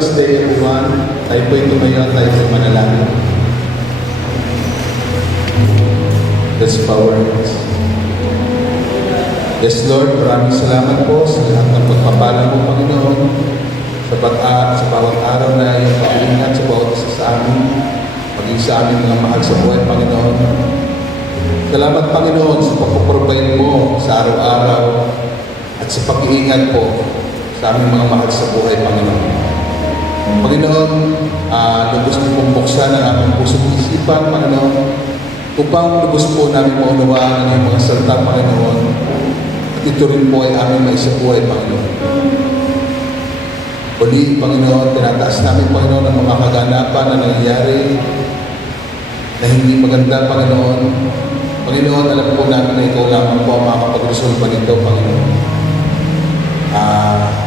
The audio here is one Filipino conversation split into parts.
Lord's Day, everyone. Tayo po'y tumayo at tayo po'y manalangin. Let's bow our heads. Yes, Lord, maraming salamat po sa lahat ng pagpapala mo, Panginoon, sa bawat araw na iyong pag-iingat sa bawat isa sa amin, maging sa aming mga mahal sa buhay, Panginoon. Salamat, Panginoon, sa pagpaprovide mo sa araw-araw at sa pag-iingat po sa aming mga mahal sa buhay, Panginoon. Panginoon, lubos mo pong buksan ang aming puso't isipan, Panginoon, upang lubos po namin maunawaan ang iyong mga salita, Panginoon, at ito rin po ay aming maisabuhay, Panginoon. Uli, Panginoon, tinataas namin, Panginoon, ang mga kaganapan na nangyayari na hindi maganda, Panginoon. Panginoon, alam po namin na ikaw lamang po ang makakapag-resolve nito, Panginoon.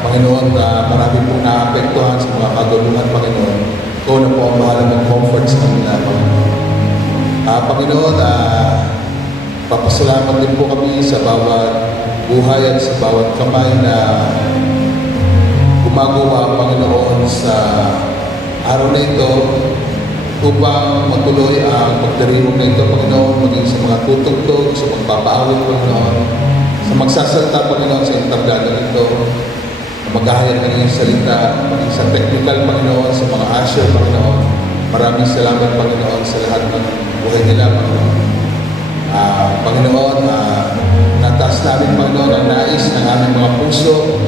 Panginoon, marami pong naapektuhan sa mga kaguluhan, Panginoon. Ikaw na po ang bahala mag-comfort sa kanila, Panginoon. Panginoon, papasalamat din po kami sa bawat buhay at sa bawat kamay na gumagawa, Panginoon, sa araw na ito upang matuloy ang pagdiriwang na ito, Panginoon, maging sa mga tutugtog, sa magpapaawit, Panginoon, sa magsasalita, Panginoon, sa entablado nito, na maghahayag ng iyong salita, maging sa technical, Panginoon, sa mga usher, Panginoon. Maraming salamat, Panginoon, sa lahat ng buhay nila, Panginoon. Panginoon, nataas namin, Panginoon, ang nais ng aming mga puso.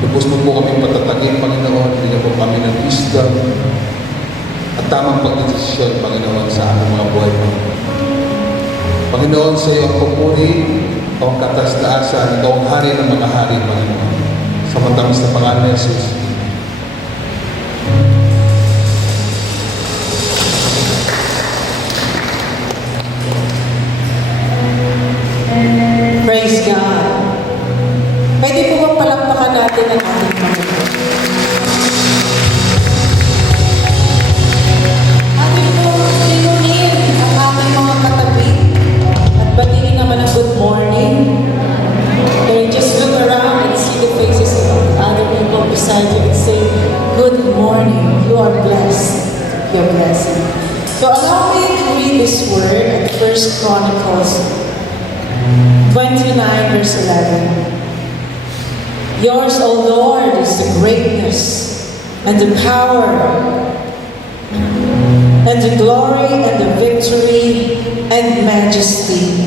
Lubos mo po kami patatagin, Panginoon. Bigyan po kami ng wisdom at tamang pagdesisyon, Panginoon, sa aming mga buhay, Panginoon. Panginoon, sa iyo ang papuri, ikaw ang katas-taasan, ikaw ang hari ng mga hari, Panginoon. Sa matamis na pangalan ni Jesus. Praise God. Pwede po bang palakpakan natin ang ating Panginoon? Ating po tinunin ang ating mga katabi at batiin naman ang good morning. Can you just look around and see the faces of other people beside you and say, good morning, you are blessed. You're blessed. So allow me to read this word at 1 Chronicles 29 verse 11. Yours, O Lord, is the greatness and the power and the glory and the victory and majesty.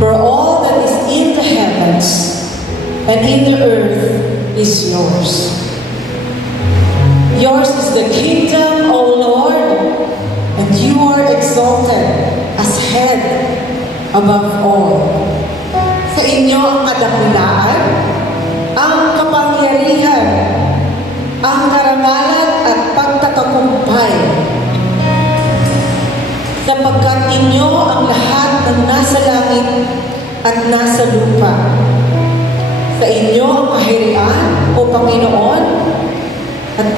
For all that is in the heavens and in the earth is yours. Yours is the kingdom, O Lord, and you are exalted as head above all. Sa inyo ang kadakilaan, ang kapangyarihan, ang karangalan at pagtatagumpay. Sapagkat inyo ang lahat ng nasa langit at nasa lupa. Sa inyo ang kaharian, O Panginoon, at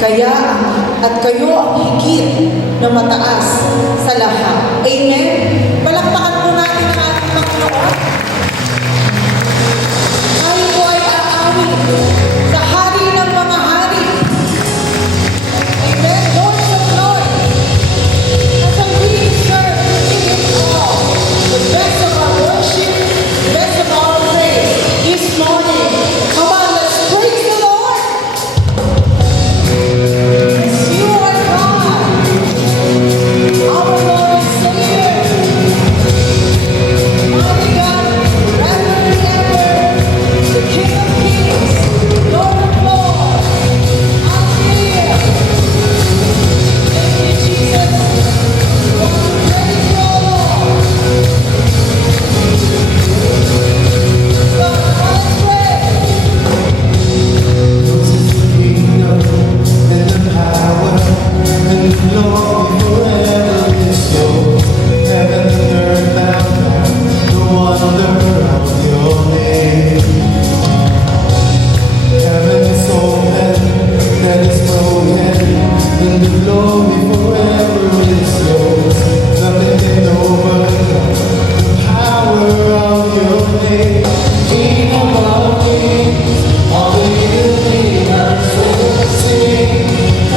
kayo ang higit na mataas sa lahat. Amen? Palakpakan po natin ang ating Panginoon. Tayo po ay aawit sa hari ng mga hari. Amen? Lord of Lord. As we serve in all, the best of our worship, the best of our praise this morning. Come on, let's praise the Lord. Yes, you are God. Our Lord and Savior. Mighty God, forever and ever. The King of Kings, Lord of Lords. Hallelujah. Thank you, Jesus. Lord, praise your Lord. God, let's pray. King of all kings, all the universe will sing.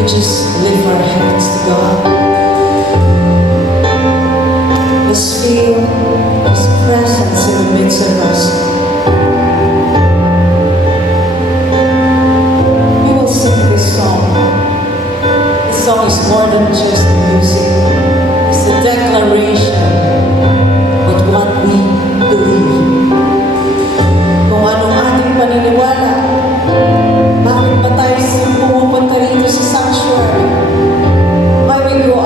we just lift our hands to God. Let's feel His presence in the midst of us. We will sing this song. This song is more than just music. It's a declaration of what we believe. Kung anong ating paniniwala, bakit ba tayo pumupunta rito sa sanctuary? Why we go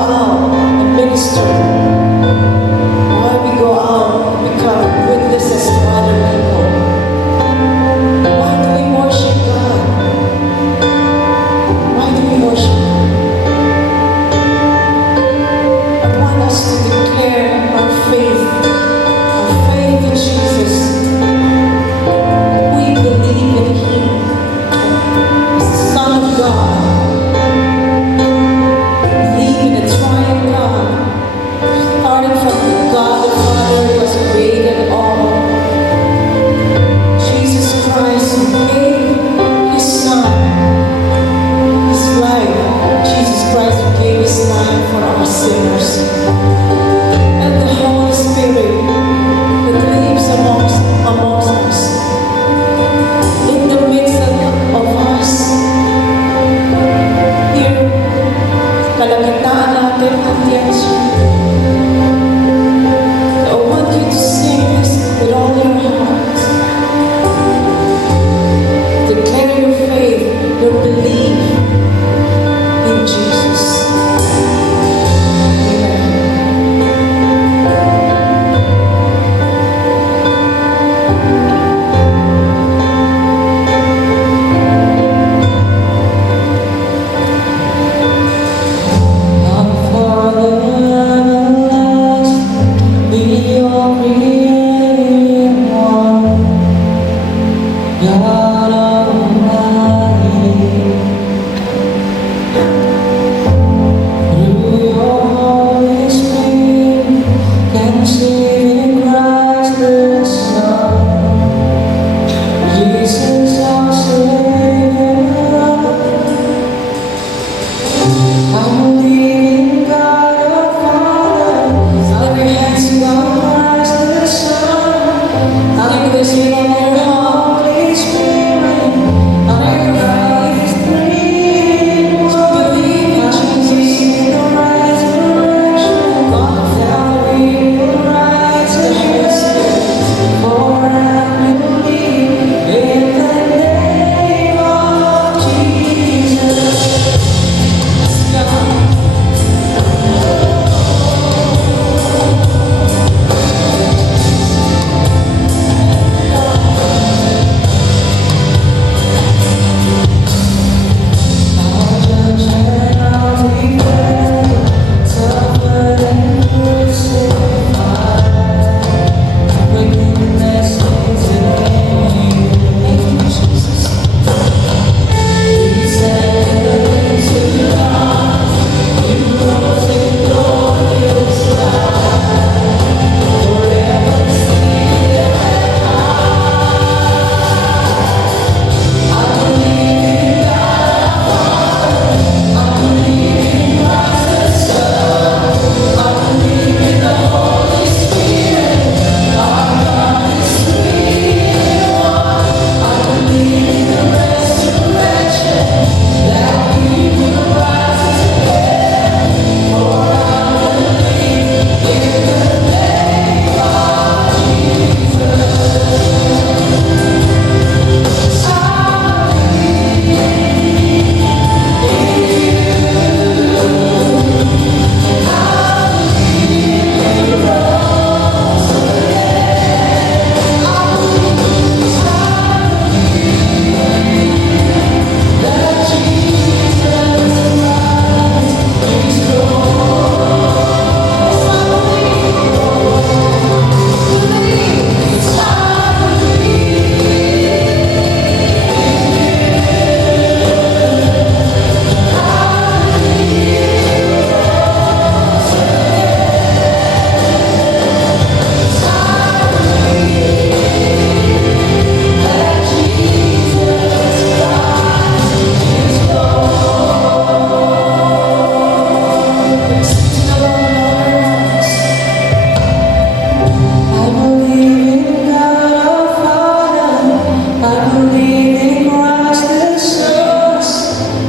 believe in Christ the Son.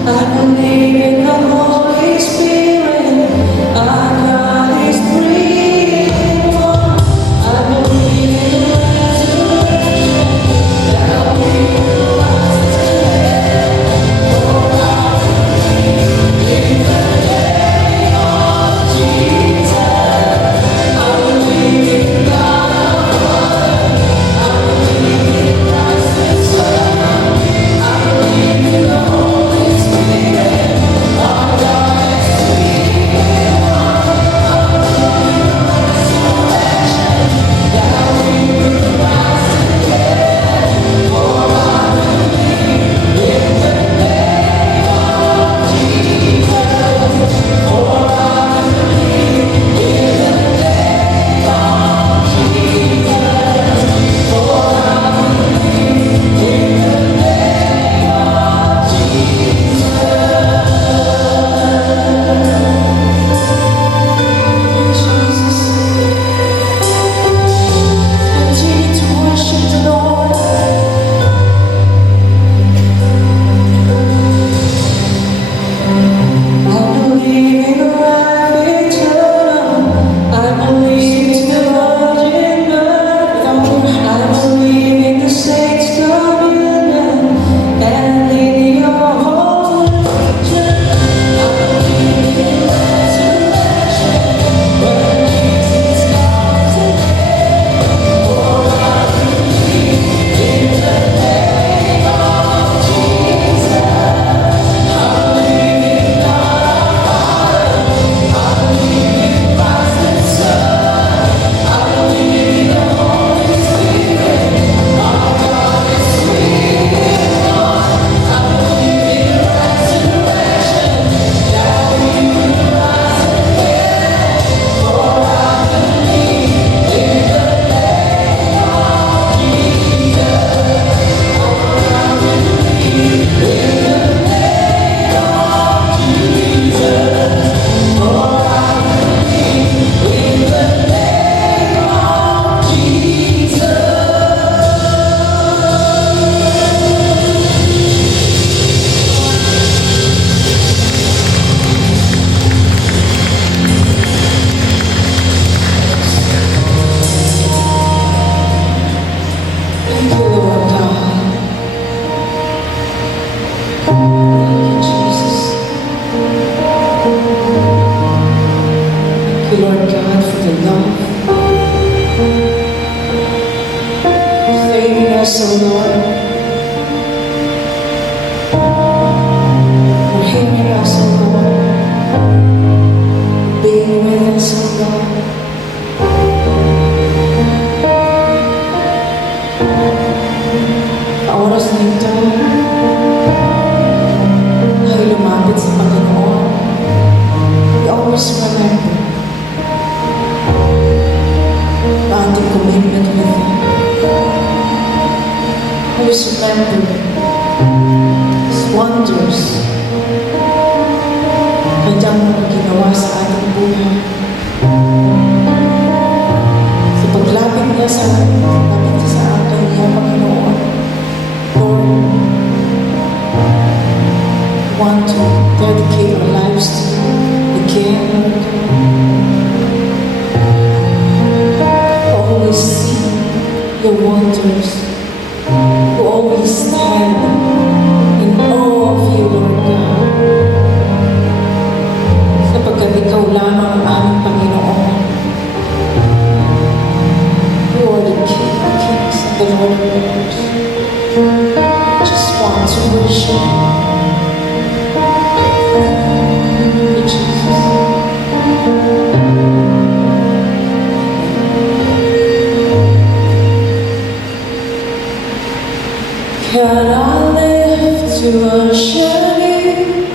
I believe in the Holy Spirit. Our God is three in one. I believe in the resurrection. That we will rise together. For I believe in the name of Jesus. I believe in God our Father. I believe in Christ the Son. I believe in the Holy Spirit. Our God is three in one. I believe in the resurrection. That we will rise together. For I believe in the name of Jesus. For I believe in the name of Jesus. For I believe in the name of Jesus. Continue to worship the Lord. I believe in life eternal. I believe in the virgin birth. I believe in the saints' communion and in your holy church. I believe in resurrection when Jesus comes again. For I believe in the name of Jesus. I believe in God our Father. I believe in Christ the Son. I believe in the Holy Spirit. Our God is three in one. I believe in the resurrection. That we will rise again. For I believe in the name of Jesus. I believe in the name of Jesus. For I believe in the name of Jesus. Thank you, Lord God. Thank you, Jesus. Thank you, Lord God, for the love. Saving us, oh Lord. For hearing us, oh Lord. Being with us, oh God. Sa oras na ito, ay lumapit sa Panginoon. We always remember the ating commitment with Him. Always remember His wonders. Kanyang mga ginawa sa ating buhay. Sa paglapit niya sa akin niya, Panginoon. Lord, we want to dedicate our lives to you again, Lord. Always see your wonders. To always stand in awe of you, Lord God. Sapagkat ikaw lamang ang aming Panginoon. You are the King of Kings and the Lord of Lords. I just want to worship you, Jesus. Can I live to worship you?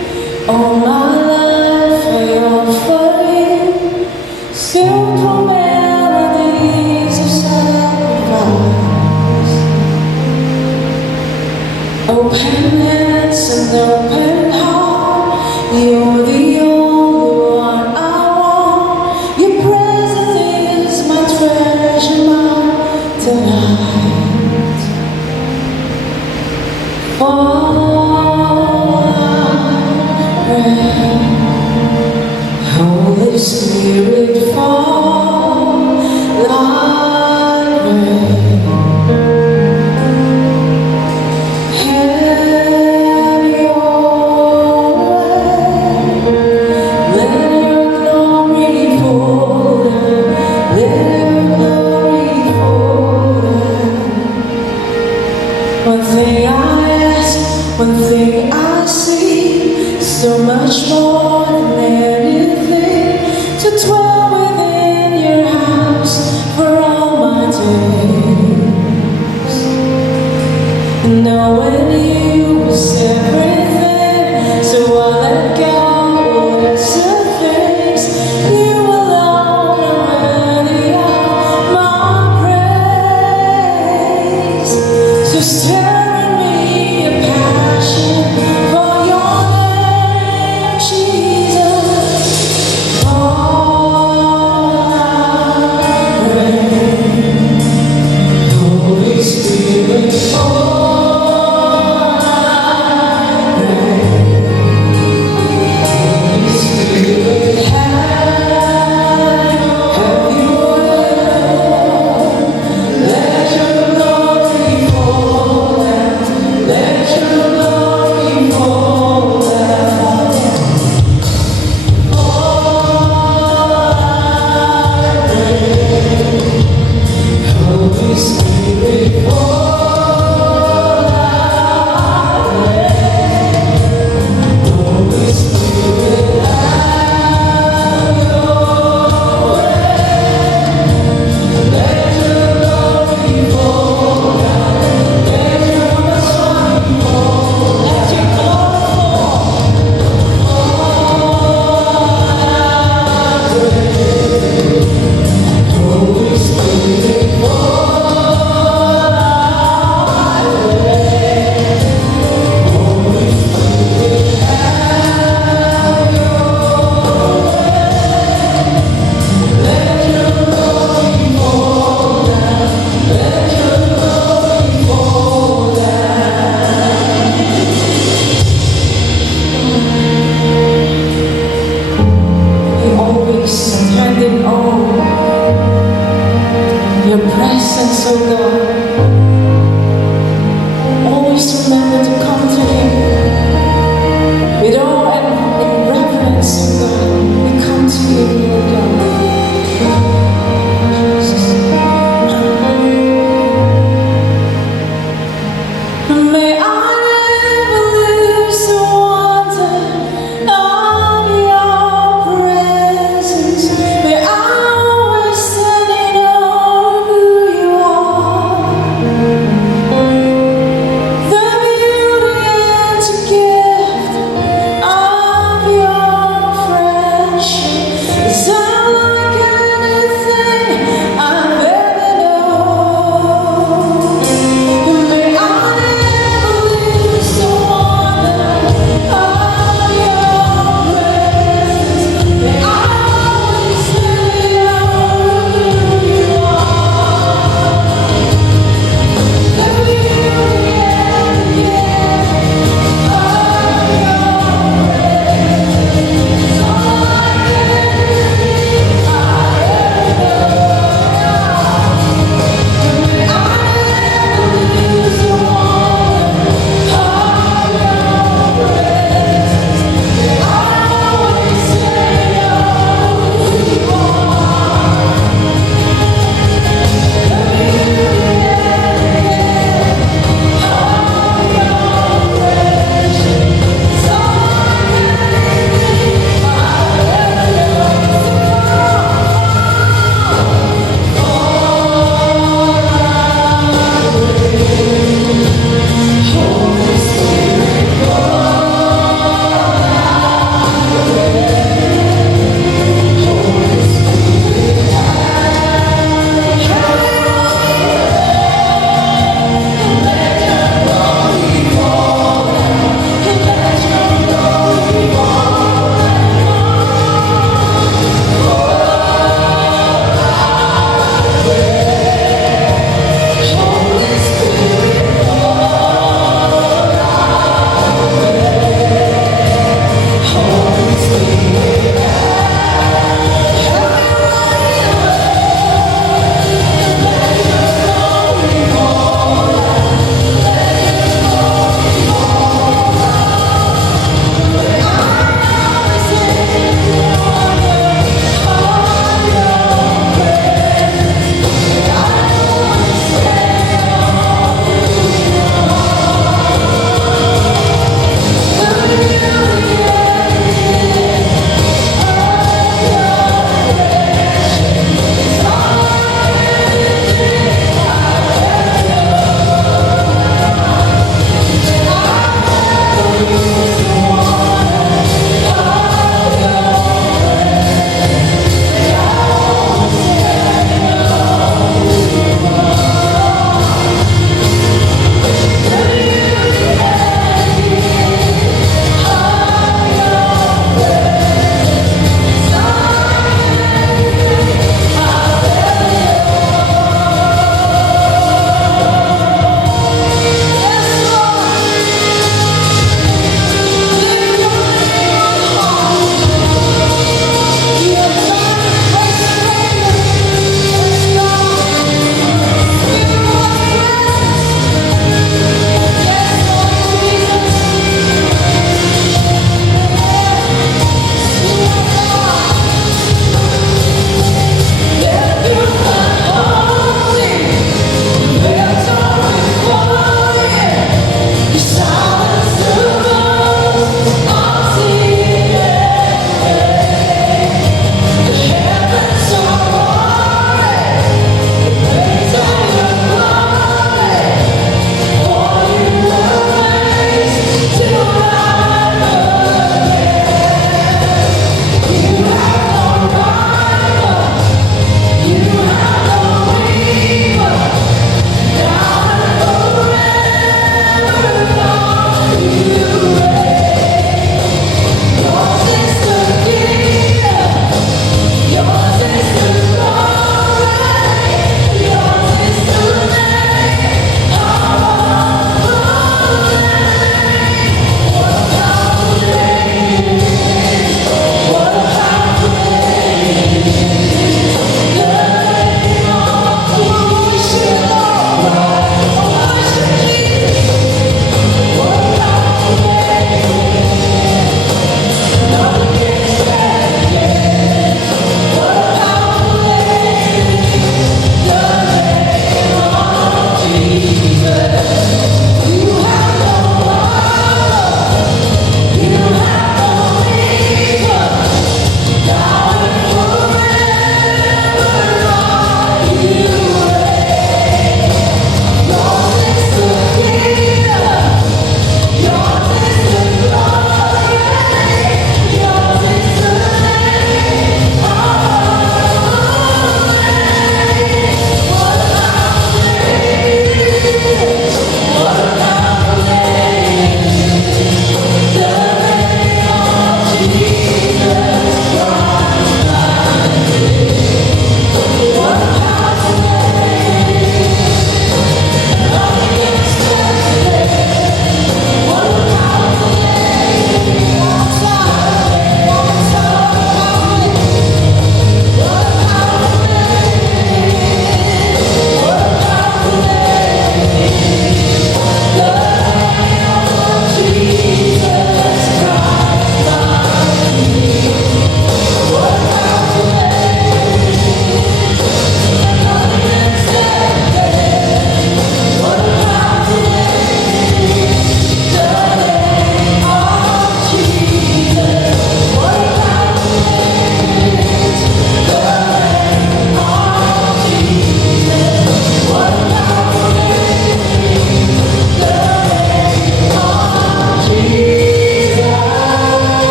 All my life I offer you simple melodies of sacrifice. Open hands and open heart. You're the only one I want. Your presence is my treasure, mine tonight. Holy Spirit, fall like rain. Have your way. Let your glory fall down. Let your glory fall down. One thing I ask, one thing I see, so much more than anything, to dwell within your house for all my days. Knowing you is everything, so I let go of lesser things. You alone are worthy of my praise. So stir in me a passion for your name, Jesus. Holy Spirit, fall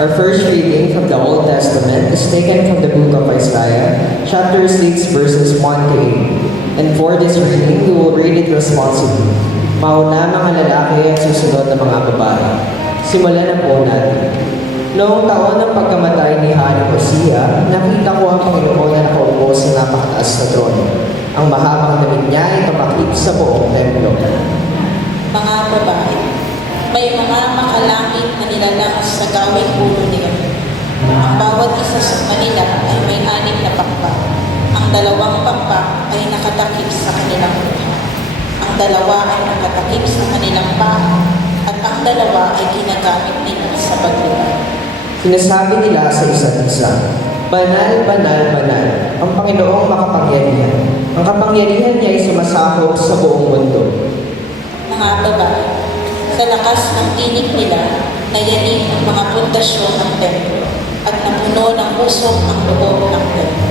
Our first reading from the Old Testament is taken from the book of Isaiah, chapter 6, verses 1 to 8. And for this reading, we will read it responsibly. Mauna mga lalaki at susunod na mga babae. Simulan na po natin. Noong taon ng pagkamatay ni Haring Hosea, nakita ko ang Panginoon na nakaupo sa napakataas na trono. Ang mahabang damit niya ay tumakip sa buong templo. Mga babae, may mga makalangit na nilalang sa gawing ulo niya. Ang bawat isa sa kanila ay may 6 na pakpak. Ang 2 pakpak ay nakatakip sa kanilang mukha. Ang 2 ay nakatakip sa kanilang paa. At ang 2 ay ginagamit nila sa paglibang. Sinasabi nila sa isa't isa, Banal, banal, banal, ang Panginoong makapangyarihan. Ang kapangyarihan niya ay sumasakop sa buong mundo. Mga babae, sa lakas ng tinig nila, nayanig ang mga pundasyon ng templo at napuno ng usok ang loob ng templo.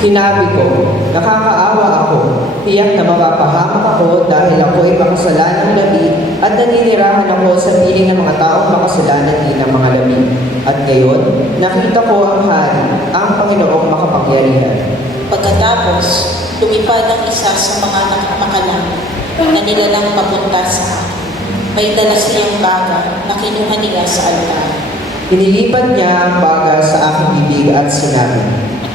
Sinabi ko, nakakaawa ako, tiyak na mapapahamak ako dahil ako ay makasalanang labi at naninirahan ako sa piling ng mga taong makasalanan din ng mga labi. At ngayon, nakita ko ang hari, ang Panginoong makapangyarihan. Pagkatapos, lumipad ang isa sa mga nakakalangit na nilalang papunta sa akin. May dala siyang baga na kinuha niya sa altar. Inilipad niya ang baga sa aking bibig at sinabi,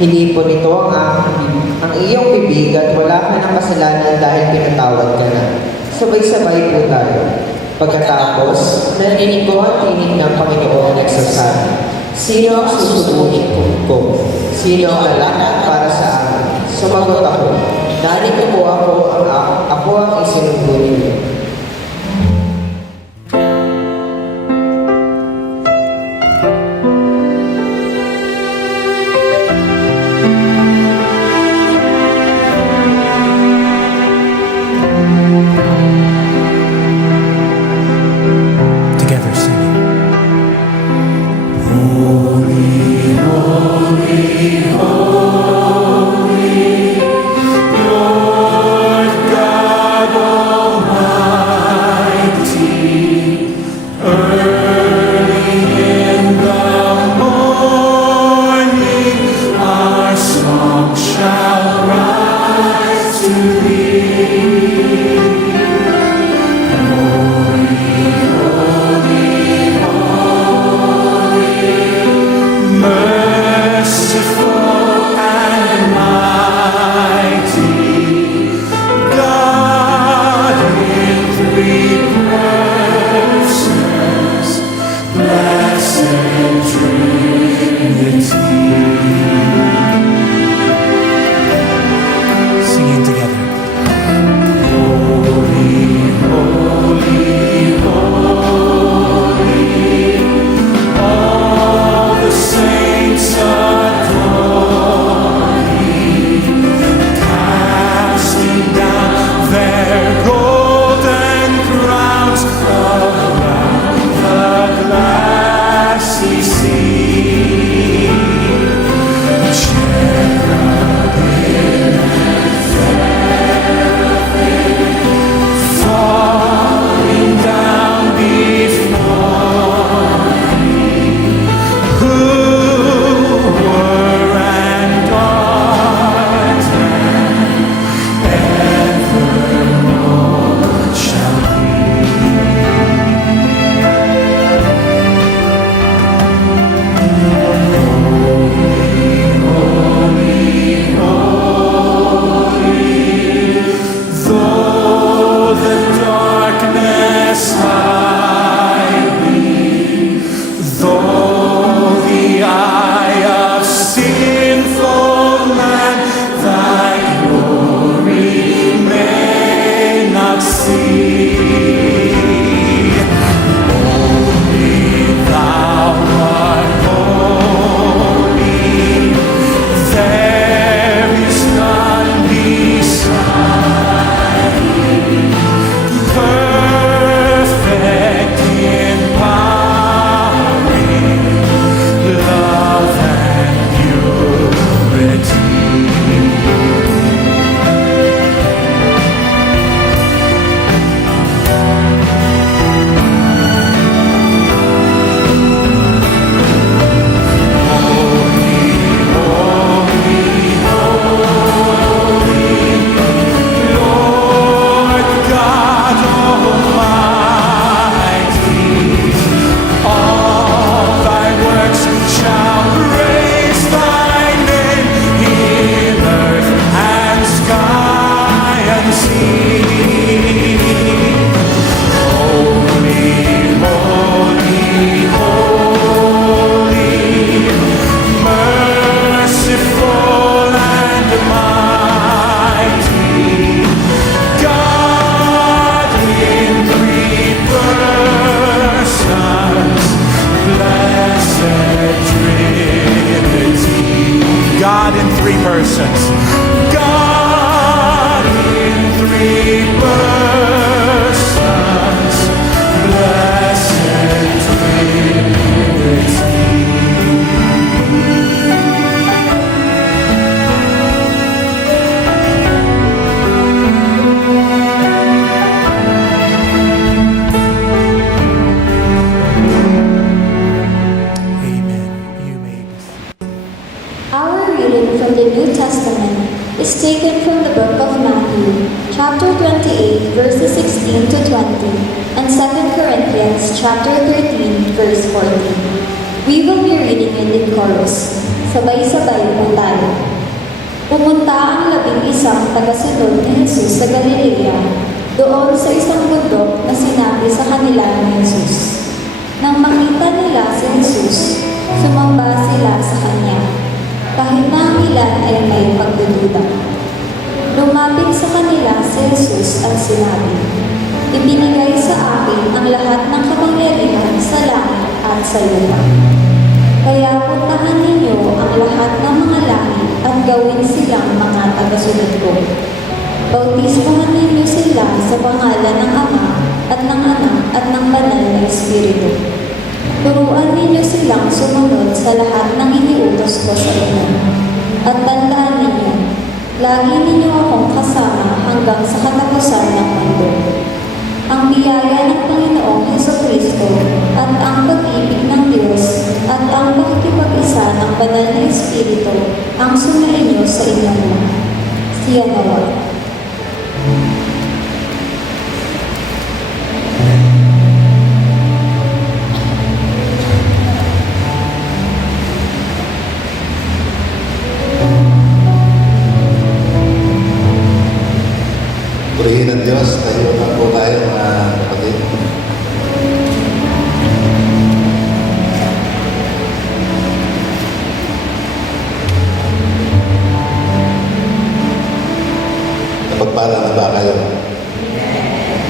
Hinipon nito ang iyong bibig at wala ka ng kasalanan dahil pinatawad ka na. Sabay-sabay po tayo. Pagkatapos, narinig ko ang tinig ng Panginoon nagsasabi, Sino ang susubuhin ko? Sino ang lalakad para sa akin? Sumagot ako, Narito po ako ang isinubo ninyo. Together singing. Lord and sing, holy, holy, holy, merciful and mighty, God in three persons, blessed Trinity. God in three persons. God in three persons, blessed Trinity. Amen. You may be seated. Our reading from the New Testament is taken from the book of Matthew, chapter 28, verses 16 to 20, and 2 Corinthians, chapter 13, verse 14. We will be reading in the chorus. Sabay-sabay po tayo. Pumunta ang 11 tagasunod ni Jesus sa Galilea, doon sa isang bundok na sinabi sa kanila ni Jesus. Nang makita nila si Jesus, sumamba sila sa kanya, kahit na ang ilan ay may pagdududa. Lumapit sa kanila si Jesus at sinabi, "Ibinigay sa akin ang lahat ng kapangyarihan sa langit at sa lupa. Kaya puntahan ninyo ang lahat ng mga langit at gawin silang mga tagasunod ko. Bautismuhan ninyo sila sa pangalan ng Ama at ng Anak at ng Banal na Espiritu. Turuan ninyo silang sumunod sa lahat ng iniutos ko sa inyo. At tandaan ninyo, lagi ninyo akong kasama hanggang sa katapusan ng mundo." Ang biyaya ng Panginoong Hesukristo at ang pag-ibig ng Diyos at ang pakikipag-isa ng Banal na Espiritu ang sumainyo sa inyong lahat. Siya nawa. Purihin ng Diyos, tayo na po tayo mga kapatid. Napagpala na ba kayo?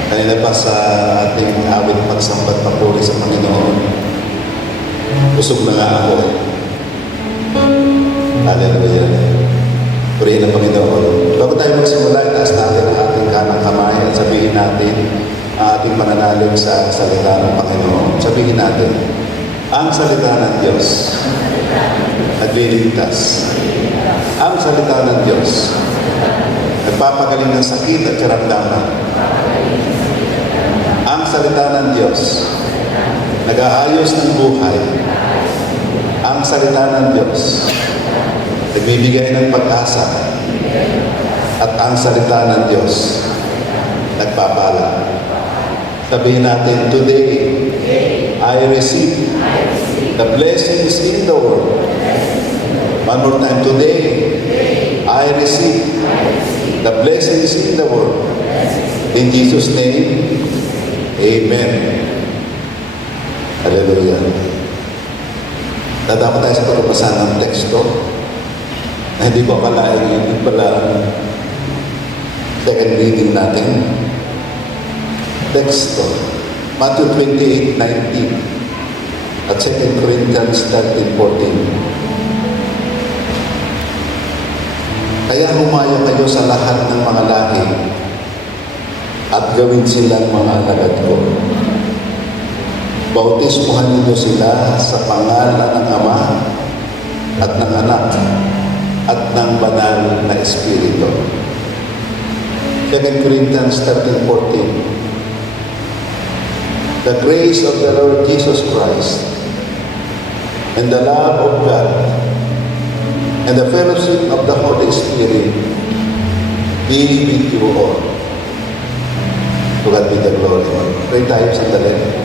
Kanina pa sa ating awit pagsambat papuri sa Panginoon, busog na nga ako eh. Hallelujah. Purihin ang Panginoon. Bago tayo magsimula, itaas natin ang ating kanang kamay at sabihin natin ang ating pananalig sa salita ng Panginoon. Sabihin natin, ang salita ng Diyos nagliligtas. Ang salita ng Diyos nagpapagaling ng sakit at karamdaman. Ang salita ng Diyos nag-aayos ng buhay. Ang salita ng Diyos nagbibigay ng pag-asa, at ang salita ng Diyos nagpapala. Sabihin natin, today I receive the blessings in the world. One more time, today I receive the blessings in the world. In Jesus' name, Amen. Hallelujah. Dadapa tayo sa pagbasa ng teksto na hindi ko akalain yun pala second reading natin. Teksto, Matthew 28:19 at 2 Corinthians 13:14. Kaya humayo kayo sa lahat ng mga lahi at gawin silang mga alagad ko. Bautismuhan ninyo sila sa pangalan ng Ama at ng Anak at ng Banal na Espiritu. 2 Corinthians 13:14. The grace of the Lord Jesus Christ and the love of God and the fellowship of the Holy Spirit be with you all. To God be the glory. Pray tayo sandali.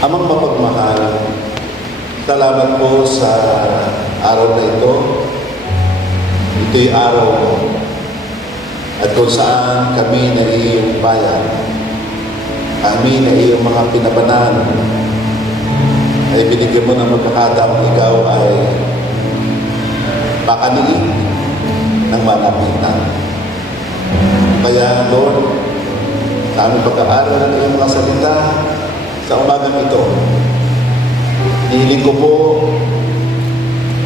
Amang mapagmahal, salamat po sa araw na ito. Ito'y araw At kung saan kami na iyong bayan, kami na iyong mga pinabanaan, ay binigyan mo ng magkakataong ikaw ay makaliit ng malapitan. Kaya, Lord, sa aming pag-aaral ng iyong mga salita sa umagang ito, hiling ko po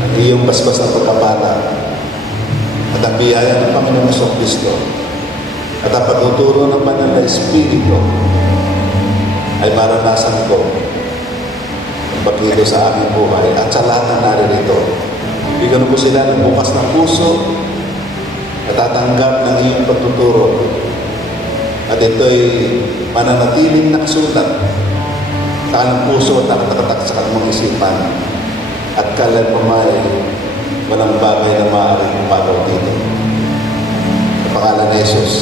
ang iyong basbas ng pagkapala at ang biyaya ng Panginoon Hesus Kristo at ang pagtuturo ng Banal na Espiritu ay maranasan ko ang pagkito sa aming buhay at sa lahat ng naririto. Bigyan ko sila ng bukas ng puso at tatanggap ng iyong pagtuturo. At ito'y mananatiling nakasulat sa kanilang puso at nakatatak sa kanilang isipan. At kailan pa may walang bagay na maaaring umagaw dito. Sa pangalan ni Jesus.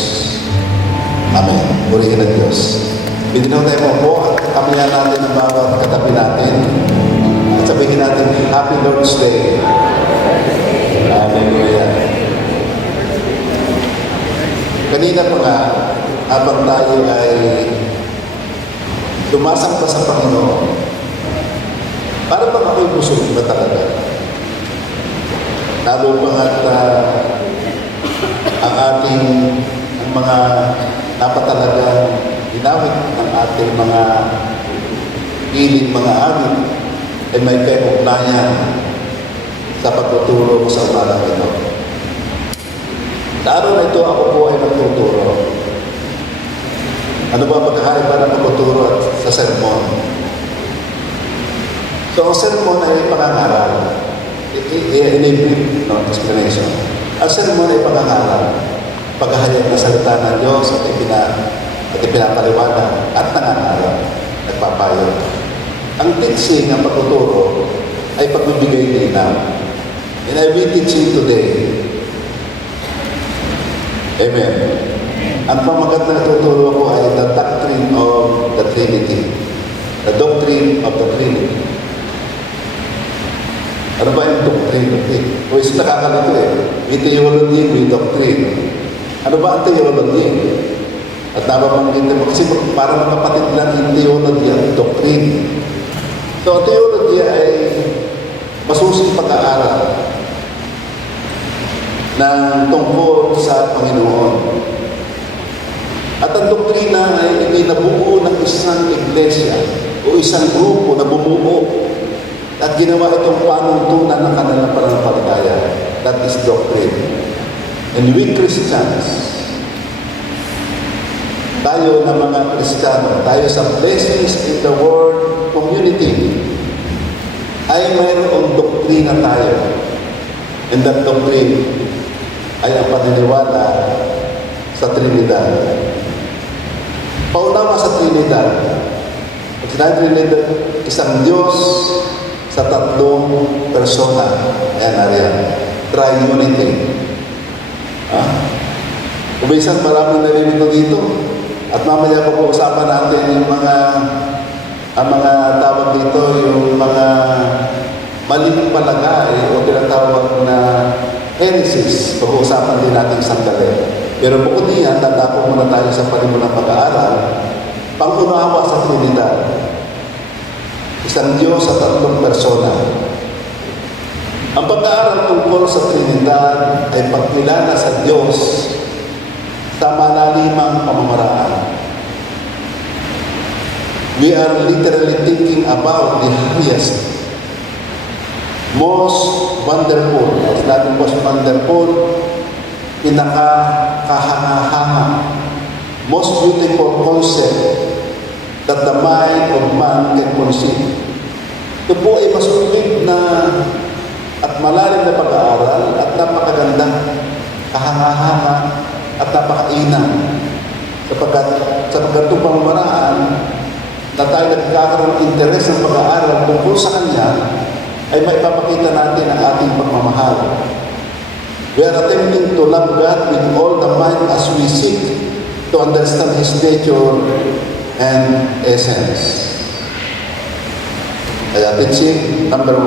Amen. Purihin ang Diyos. Bigyan tayo po at kamihan natin ang bawat katabi natin. At sabihin natin, Happy Lord's Day. Hallelujah. Kanina pa nga, habang tayo ay lumasang pa sa Panginoon, para bang ako'y busog ba talaga? Lalo pa nga ang ating ang mga napatalagang ginawit ng ating mga piling mga awit ay may kaugnayan sa pagtuturo ko sa umagang ito. Sa araw na ito, ako po ay magtuturo. Ano ba pagkakaiba ng pagtuturo at sa sermon? So, ang sermon ay pangangaral. In a brief explanation. Ang sermon ay pangangaral. Paghahayag na salita ng Diyos at ipinapaliwanag at nangangaral. Nagpapayo. Ang teaching, ang pagtuturo, ay pagbibigay linaw. And I will teach you today. Amen. Ang pamagat na natuturo ko ay the doctrine of the Trinity. The doctrine of the Trinity. Ano ba yung doctrine? O is nakakalito eh. May theology, may doctrine. Ano ba ang theology? At nababanggit mo kasi parang kapatid lang yung theology at doctrine. So ang theology ay masusing pag-aaral ng tungkol sa Panginoon. At ang doktrina ay nabuo ng isang iglesia o isang grupo na bumuo at ginawa itong panuntunan ng kanilang pananampalataya. That is doctrine. And we Christians, tayo na mga Kristiyano, tayo sa Blessings in the World community, ay mayroong doktrina tayo. And that doctrine ay ang paniniwala sa Trinidad. Paunawa sa Trinidad. Pag sinabi Trinidad, isang Diyos sa tatlong persona. Ayan, nariyan. Triunity. Umisan maraming narinig ko dito. At mamaya pag-uusapan natin yung mga tawag dito, yung mga maling palagay o tinatawag na heresies. Pag-uusapan din natin sandali. Pero bukod niyan, tatapos muna tayo sa palimunang pag-aaral. Pangunawa sa Trinidad. Isang Diyos sa tatlong persona. Ang pag-aaral tungkol sa Trinidad ay pagkilala sa Diyos sa malalimang pamamaraan. We are literally thinking about the highest, most wonderful, as natin most wonderful, pinaka-kahanga-hanga, most beautiful concept that the mind of man can conceive. Ito po ay masubig na at malalim na pag-aaral at napakaganda, kahanga-hanga at napakainam sapagkat sa pagkatong pamamaraan na tayo nagkakaroon ng interes ng pag-aaral tungkol sa Kanya ay maipapakita natin ang ating pagmamahal. We are attempting to love God with all the might as we seek to understand His nature and essence. Kaya teaching number 1.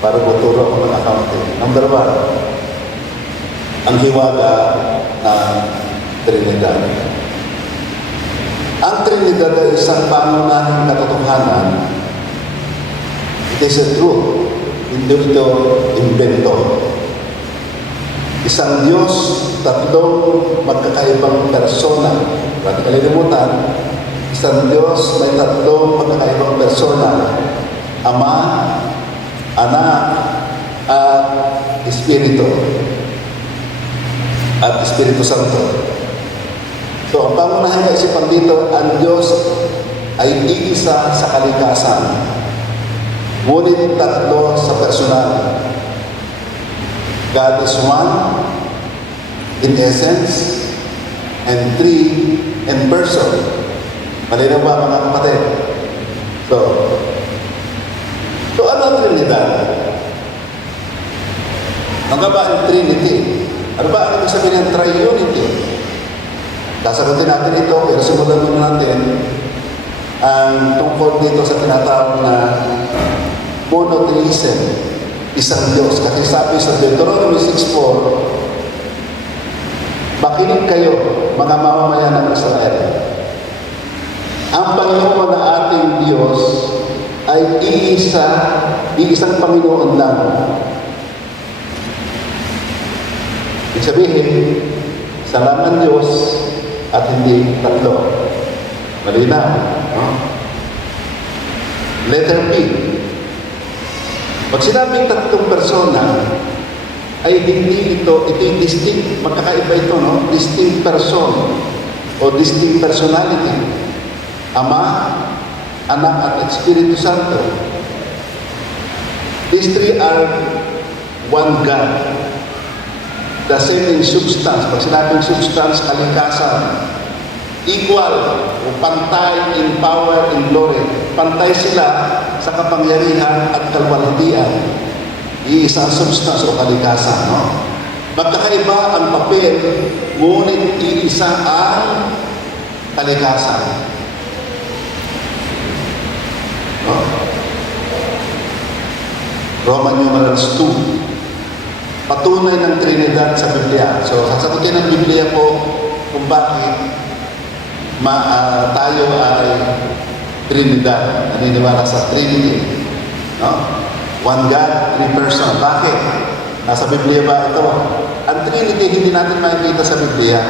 Para buturo ako ng accounting. Number 1. ang hiwaga ng Trinidad. Ang Trinidad ay isang pangunahing katotohanan. It is a truth. Hindi ito invento. Isang Diyos, tatlong magkakaibang persona. Bakit kalimutan? Isang Diyos, may tatlong magkakaibang persona. Ama, Anak, at Espiritu. At Espiritu Santo. So, ang pangunahing kaisipan dito, ang Diyos ay iisa sa kalikasan. Ngunit tatlo sa personal. God is one in essence and three in person. Malinaw ba mga kapatid? So ano ang Trinidad? Ano ba ang Trinity? Ano ba ang ibig sabihin ng Triunity? Sasagutin natin ito, pero simulan muna natin ang tungkol dito sa tinatawag na monotheism, isang Diyos. Kasi sabi sa Deuteronomy 6:4, makinig kayo, mga mamamayan ng Israel. Ang Panginoon na ating Diyos ay iisang Panginoon lang. Ibig sabihin, isa lang ang Diyos at hindi tatlo. Malinaw, no? Letter B. Pag sinabing tatlong persona, ay hindi ito'y distinct, magkakaiba ito, no? Distinct person o distinct personality. Ama, Anak at Espiritu Santo. These three are one God. The same in substance. Pag sinabing substance, kalikasan. Equal o pantay in power and glory. Pantay sila sa kapangyarihan at kalwalhatian. Iisang substance o kalikasan. No? Magkakaiba ang papel, ngunit iisa ang kalikasan. No? Roman numerals 2. Patunay ng Trinidad sa Biblia. So, sasagutin ng Biblia po kung bakit tayo ay Trinidad. Naniniwala sa Trinity. No? One God, three person. Bakit? Nasa Biblia ba ito? Ang Trinity, hindi natin makikita sa Biblia.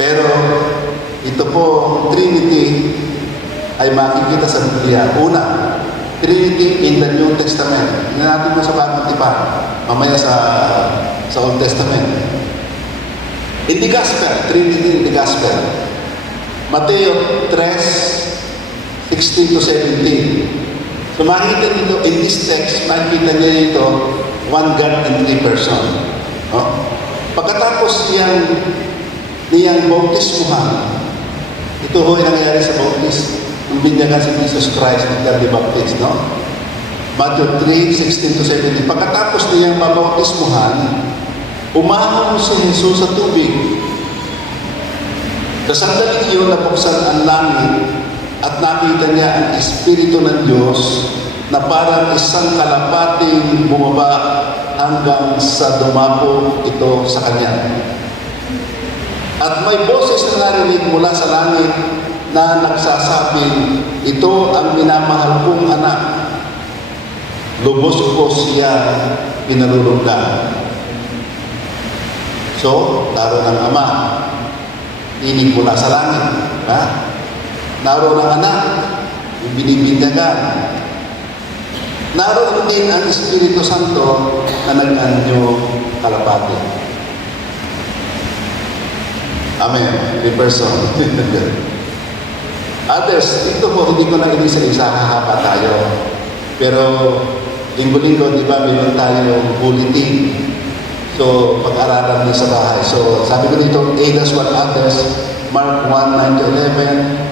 Pero, ito po, Trinity, ay makikita sa Biblia. Una, Trinity in the New Testament. Hindi natin mo sa Bagong Tipan. Mamaya sa Old Testament. In the Gospel, Trinity in the Gospel. Mateo 3:16-17. So makikita nito, in this text, makikita niya dito, one God in three person. No? Pagkatapos niyang bautismuhan, ito ho yung nangyari sa bautis, ang binyagan si Jesus Christ ng John the Baptist, no? Matthew 3:16-17. Pagkatapos niyang mabautismuhan, umahon si Jesus sa tubig. Sa sandaling iyon, nabuksan ang langit at nakita niya ang Espiritu ng Diyos na parang isang kalapating bumaba hanggang sa dumako ito sa kanya. At may boses na narinig mula sa langit na nagsasabing, ito ang minamahal kong anak. Lubos ko siya pinalulugdan. So, naroon ang Ama. Tinig mula sa langit. Ha? Naroon ang anak. Yung binibinyagan. Naroon din ang Espiritu Santo na nag-anyo kalapati. Amen. The person. Others, ito po, hindi ko na inisa-isa, hahaba tayo. Pero, linggo-linggo, di ba, meron tayong bulletin. So, pag-aralan niyo sa bahay. So, sabi ko dito, aid us what others, Mark 1:9-11,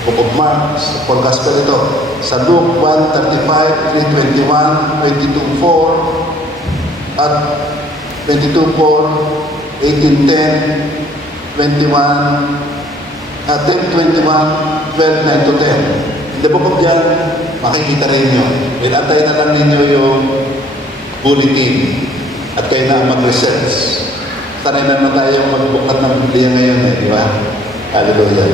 the book of Mark, for gospel ito. Sa Luke 1:35, 3:21, 22:4, at 22:4, 18:10, 21, 10:21, 12:9-10. In the book of John, makikita rin nyo. Antayin na lang ninyo yung bulletin. At kayo na ang mag-research. Sanay naman tayo magbukat ng Biblia ngayon di ba? Hallelujah.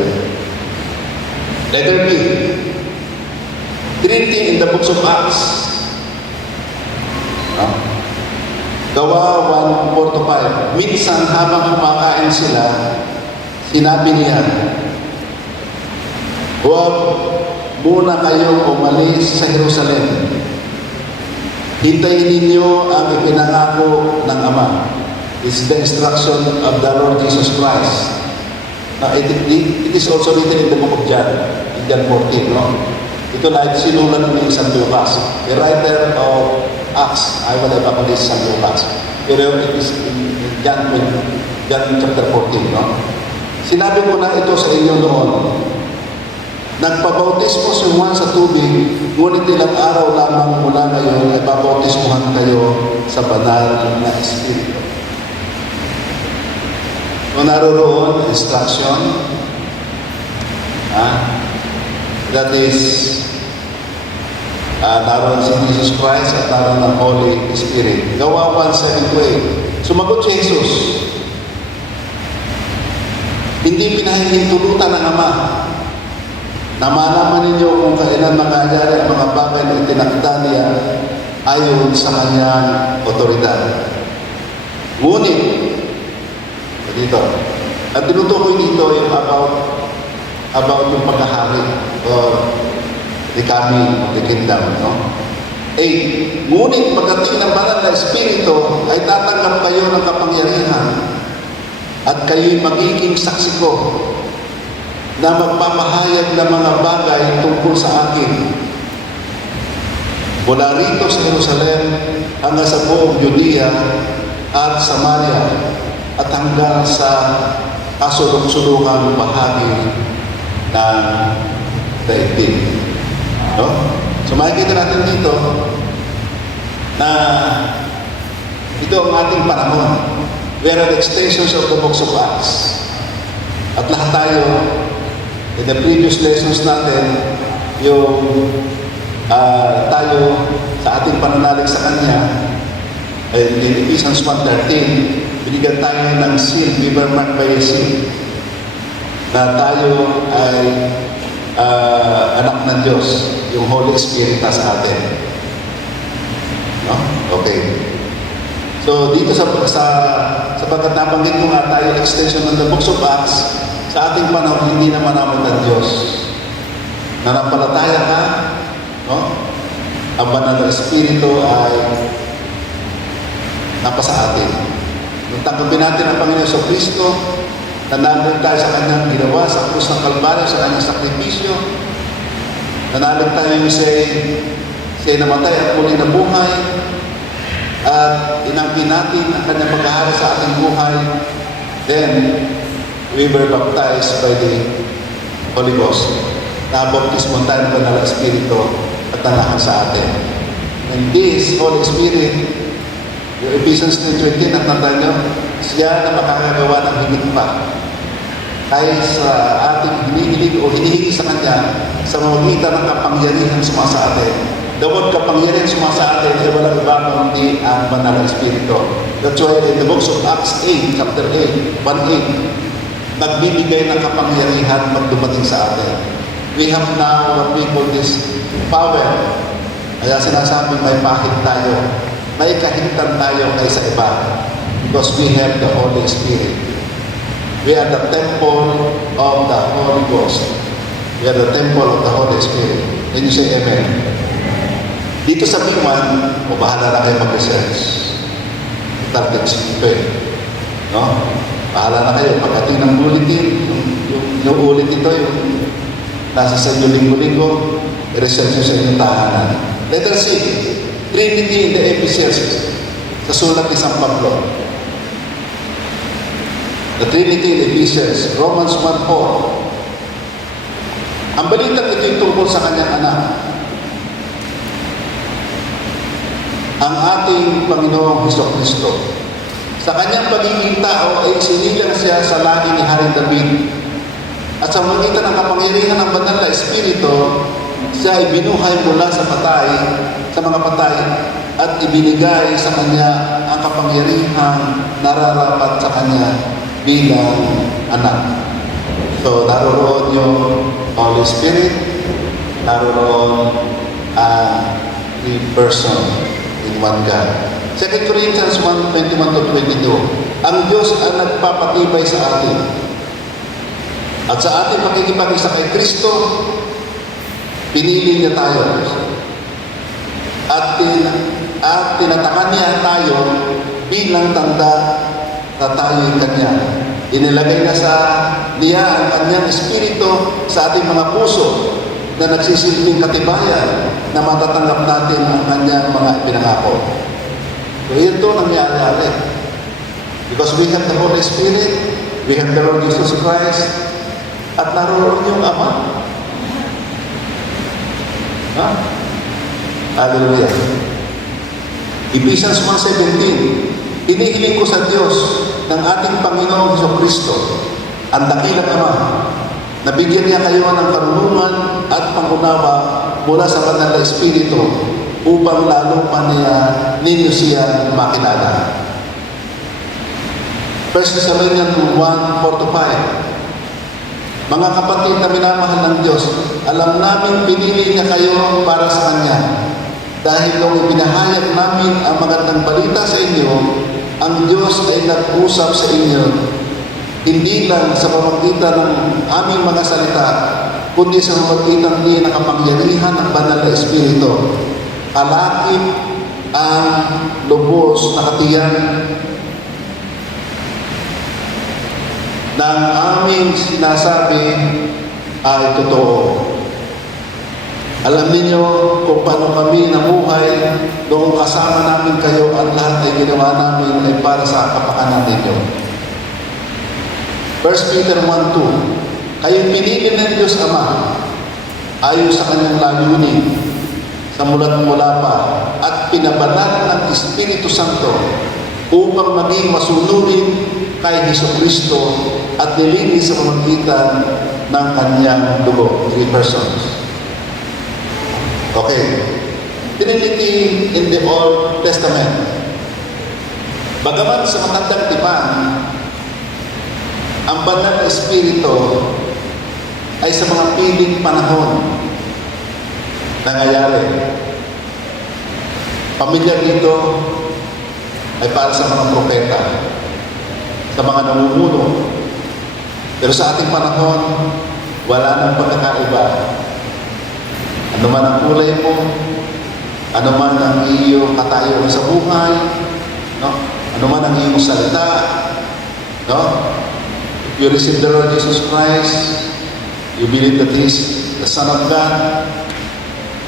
Letter B. Trinity in the books of Acts. Gawa 1:4-5. Minsan habang kumakain sila, sinabi niya, huwag muna kayong umalis sa Jerusalem. Hintayin ninyo ang ipinangako ng Ama. It's the instruction of the Lord Jesus Christ. It is also written in the book of John, in John 14, no? Ito na sinulat ni San Lucas. The writer of Acts, I will evaluate San Lucas. Pero it is in John chapter 14, no? Sinabi ko na ito sa inyo noon. Nagpabautismo si Juan sa tubig, ngunit ilang araw lamang mula ngayon ay babautismuhan kayo sa banal na Espiritu. Kung naroon, instruction, that is, naroon si Jesus Christ at naroon ng Holy Spirit. Gawa 1:7-8. Sumagot si Jesus. Hindi pinahihintulutan ng Ama na malaman ninyo kung kailan mangyayari ang mga bagay na itinakda niya ayon sa kanyang otoridad. Ngunit, dito, at tinutukoy dito yung about yung pagkahari or the coming of the kingdom, no? 8. Ngunit pagdating ng banal na Espiritu ay tatanggap kayo ng kapangyarihan at kayo'y magiging saksi ko na magpapahayag ng mga bagay tungkol sa akin. Mula rito sa Jerusalem hanggang sa buong Judea at Samaria at hanggang sa kasulok-sulukang bahagi ng daigdig. No? So makikita natin dito na ito ang ating panahon. We are the extensions of the books of Acts. At lahat tayo, in the previous lessons natin, yung tayo sa ating pananalig sa Kanya, in Ephesians 1:13, binigyan tayo ng seal, we were marked by a seal, na tayo ay anak ng Diyos, yung Holy Spirit na sa atin. No? Okay. So, dito sapagkat nabanggit ko nga tayo extension ng the books of Acts, sa ating panahon, hindi naman naman ng Diyos. Nanampalataya ka, no? Ang banal na Espiritu ay napasa atin. Nung tanggapin natin ang Panginoon sa Kristo, nanalig tayo sa Kanyang ginawa, sa krus ng Kalbaryo, sa Kanyang sakripisyo. Nanalig tayo yung siya'y namatay at muli na buhay. At inangkin natin ang Kanyang paghahari sa ating buhay. Then, we were baptized by the Holy Ghost. Nabaptismo tayo ng Banal na Espiritu at nalahan sa atin. And this Holy Spirit, yung Ephesians 3:20, natandaan nyo, siya na makakagawa ng higit pa. Kahit sa ating hinihilig o hinihingi sa Kanya, sa mamagitan ng kapangyarihan sumasa atin. The word kapangyarihan sumasa atin ay walang iba kundi ang Banal na Espiritu. That's why in the books of Acts 8, chapter 8, 1:8, nagbibigay ng kapangyarihan magdumating sa atin. We have now what we call this power. Kaya sinasabi may pahit tayo, may kahintan tayo kaysa iba because we have the Holy Spirit. We are the temple of the Holy Ghost. We are the temple of the Holy Spirit. Can you say amen? Dito sa B1, o bahala na kayo mag-research. Target ito no? Bahala na kayo. Pagdating ng bulletin, yung ulit ito, yung nasa sa inyo linggo-linggo, i-research nyo sa inyong tahanan. Letter C, Trinity in the Ephesians, sa sulat ni San Pablo. The Trinity in Ephesians, Romans 1:4. Ang balitang ito yung tungkol sa kanyang anak. Ang ating Panginoong Jesucristo. Sa kanyang pagiging tao ay sinilang siya sa lahi ni Haring David. At sa magitan ng kapangyarihan ng Banal na Espiritu, siya ay binuhay mula sa mga patay, at ibinigay sa kanya ang kapangyarihang nararapat sa kanya bilang anak. So, naroon yung Holy Spirit, naroon ang three person in one God. 2 Corinthians 1:21-22, ang Diyos ang nagpapatibay sa atin. At sa ating pakikipag-isa kay Kristo, pinili niya tayo. At tinatakan niya tayo bilang tanda na tayo'y Kanya. Inilagay na niya ang Kanyang Espiritu sa ating mga puso na nagsisilbing katibayan na matatanggap natin ang Kanyang mga pinangako. So, ito nangyayari. Because we have the Holy Spirit, we have the Lord Jesus Christ, at naroon yung Ama. Ha? Hallelujah. Ephesians 1:17, hinihiling ko sa Diyos ng ating Panginoong Jesucristo, ang dakilang Ama, na bigyan niya kayo ng karunungan at pangunawa mula sa Banal na Espiritu upang lalo pa ninyo siya makilala. 1 Thessalonians 1:4-5, mga kapatid na minamahal ng Diyos, alam namin pinili niya kayo para sa Kanya. Dahil nung ibinahayag namin ang magandang balita sa inyo, ang Diyos ay nag-usap sa inyo, hindi lang sa pamamagitan ng aming mga salita, kundi sa pamamagitan din ng kapangyarihan ng Banal na Espiritu. Kalakip ang lubos na katiyan ng aming sinasabi ay totoo. Alam ninyo kung paano kami nabuhay noong kasama namin kayo at lahat ay ginawa namin ay para sa kapakanan ninyo. 1 Peter 1:2, kayo pinili ng Diyos Ama ayon sa kanyang layunin sa mula pa at pinabanal ng Espiritu Santo upang maging masunurin kay Jesucristo at nilinis sa pamamagitan ng kanyang dugo. 3 persons. Okay. Trinity in the Old Testament. Bagaman sa matandang tipan, ang Banal na Espiritu ay sa mga piling panahon nangyayari. Pamilyar dito ay para sa mga propeta, sa mga namumuno. Pero sa ating panahon, wala nang pagkakaiba. Ano man ang kulay mo, ano man ang iyong katayo sa buhay, no? Ano man ang iyong salita, no? If you receive the Lord Jesus Christ, you believe that He is the Son of God,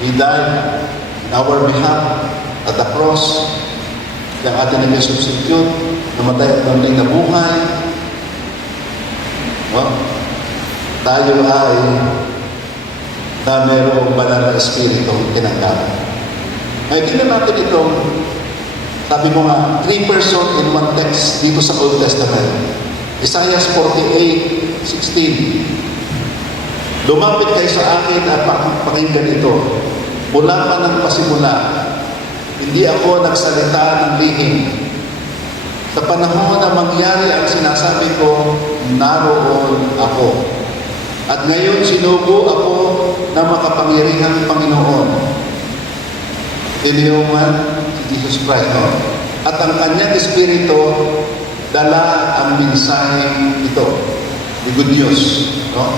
He died in our behalf at the cross, yung ating nag-substitute, namatay at namatay na buhay, no? Tayo ay na mayroong Banal na Espiritu tinanggap. Ngayon, tingnan natin itong, sabi mo nga, 3 person in one text dito sa Old Testament. Isaiah 48:16. Lumapit kayo sa akin at pakinggan ito. Mula pa ng pasimula, hindi ako nagsalita ng lihim. Sa panahon na mangyari ang sinasabi ko, naroon ako. At ngayon sinugo ako ng makapangyarihang Panginoon. Tiniyungan si Jesus Christ. No? At ang kanyang Espiritu dala ang mensaheng ito. The good news. No?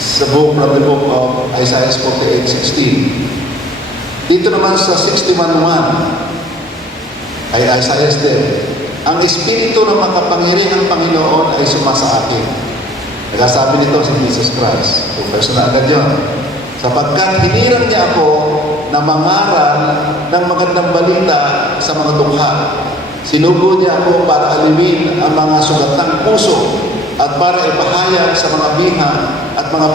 Sa book from the book of Isaiah 48:16. Dito naman sa 61:1 ay Isaiah din. Ang Espiritu ng makapangyarihang Panginoon ay sumasa akin. Nagsasabi nito si Jesus Christ. So, personal agad yun. Sapagkat hinirang niya ako na mangaral ng magandang balita sa mga dukha. Sinugo niya ako para alimin ang mga sugatang puso at para ipahayag sa mga biha at mga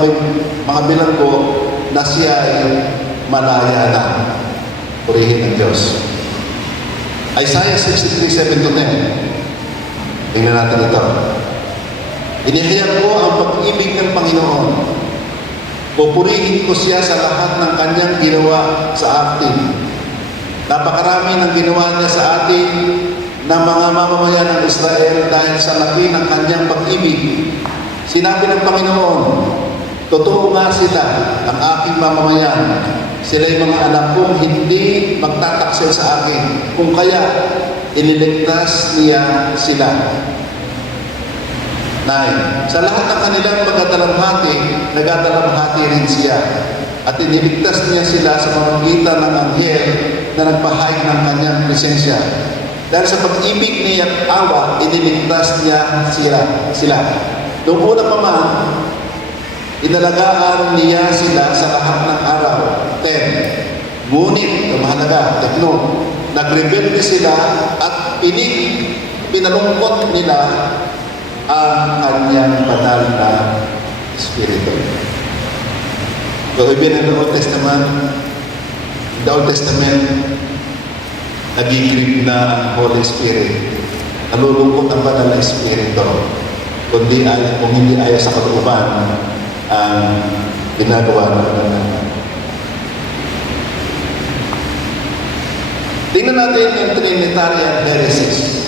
bilanggo na siya ay malaya na. Purihin ng Diyos. Isaiah 63:7-10. Tingnan natin ito. Inihayag ko ang pag-ibig ng Panginoon. Pupurihin ko siya sa lahat ng kanyang ginawa sa atin. Napakarami ng ginawa niya sa atin na mga mamamayan ng Israel dahil sa laki ng kanyang pag-ibig. Sinabi ng Panginoon, totoo nga sila, ang aking mamamayan. Sila'y mga anak kong hindi magtataksil sa akin. Kung kaya, iniligtas niya sila. 9. Sa lahat ng kanilang pagkatalamhati, nagatalamhati rin siya. At iniligtas niya sila sa pamamagitan ng anghel na nagpahayag ng kanyang presensya. Dahil sa pag-ibig niya at awa, iniligtas niya sila. Noong una pa man, inalagaan niya sila sa lahat ng araw. 10. Ngunit, ang mahalaga, 3. Nagrebelde sila at pinalungkot nila ang kanyang banal na Espiritu. So, even in the Old Testament, nagigilip na ang Holy Spirit. Nalulungkot ang banal na Espiritu. Kung hindi ayaw sa kalooban ang ginagawa ng banal. Tingnan natin yung Trinitarian heresies.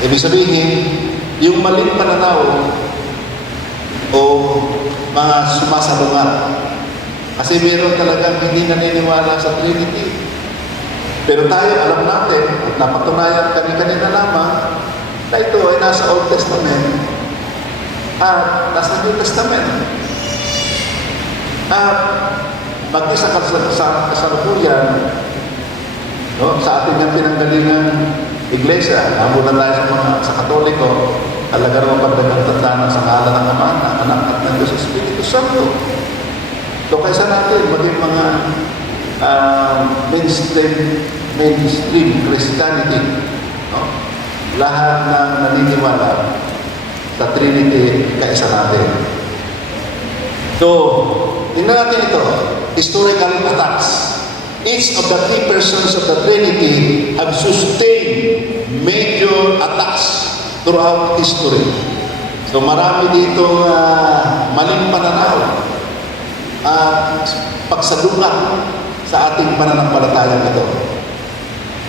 Ibig sabihin, yung maling pananaw o mga sumasalungat. Kasi meron talagang hindi naniniwala sa Trinity. Pero tayo, alam natin, at napatunayan kanina lamang, na ito ay nasa Old Testament at nasa New Testament. At mag-isa sa kasalukuyan, no, sa ating ng pinanggalingan iglesia, nabunan tayo sa Katoliko, talaga naman pagdagang sa ngalan ng Ama, ng Anak at ng Diyos Espiritu Santo. So kaysa natin maging mga mainstream Christianity, no? Lahat ng naniniwala sa Trinity kaisa natin. So, tingnan natin ito, historical attacks. Each of the three persons of the Trinity have sustained major attacks throughout history. So marami dito maling pananaw at pagsalungat sa ating pananampalatayang ito.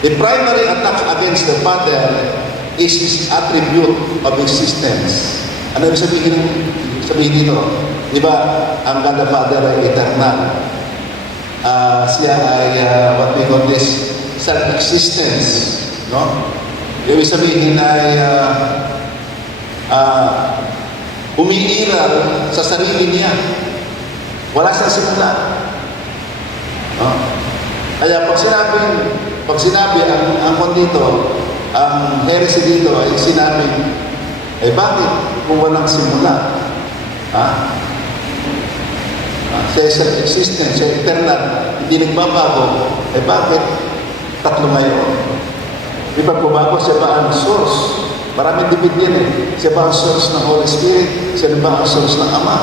The primary attack against the Father is his attribute of existence. Ano ibig sabihin dito? Di ba, ang God the Father ay eternal. Siya ay what we call this self-existence, no? Ibig sabihin ay umiiral sa sarili niya. Wala siyang simula. No? Kaya pag sinabi ang dito, ang heresy dito ay sinabi, ay bakit kung walang simula? Siya self-existent, siya eternal, hindi nagbabago, eh bakit tatlo ngayon? Di ba bumago, siya ba ang source? Maraming debate yan eh. Siya ba ang source ng Holy Spirit? Siya ba ang source ng Ama?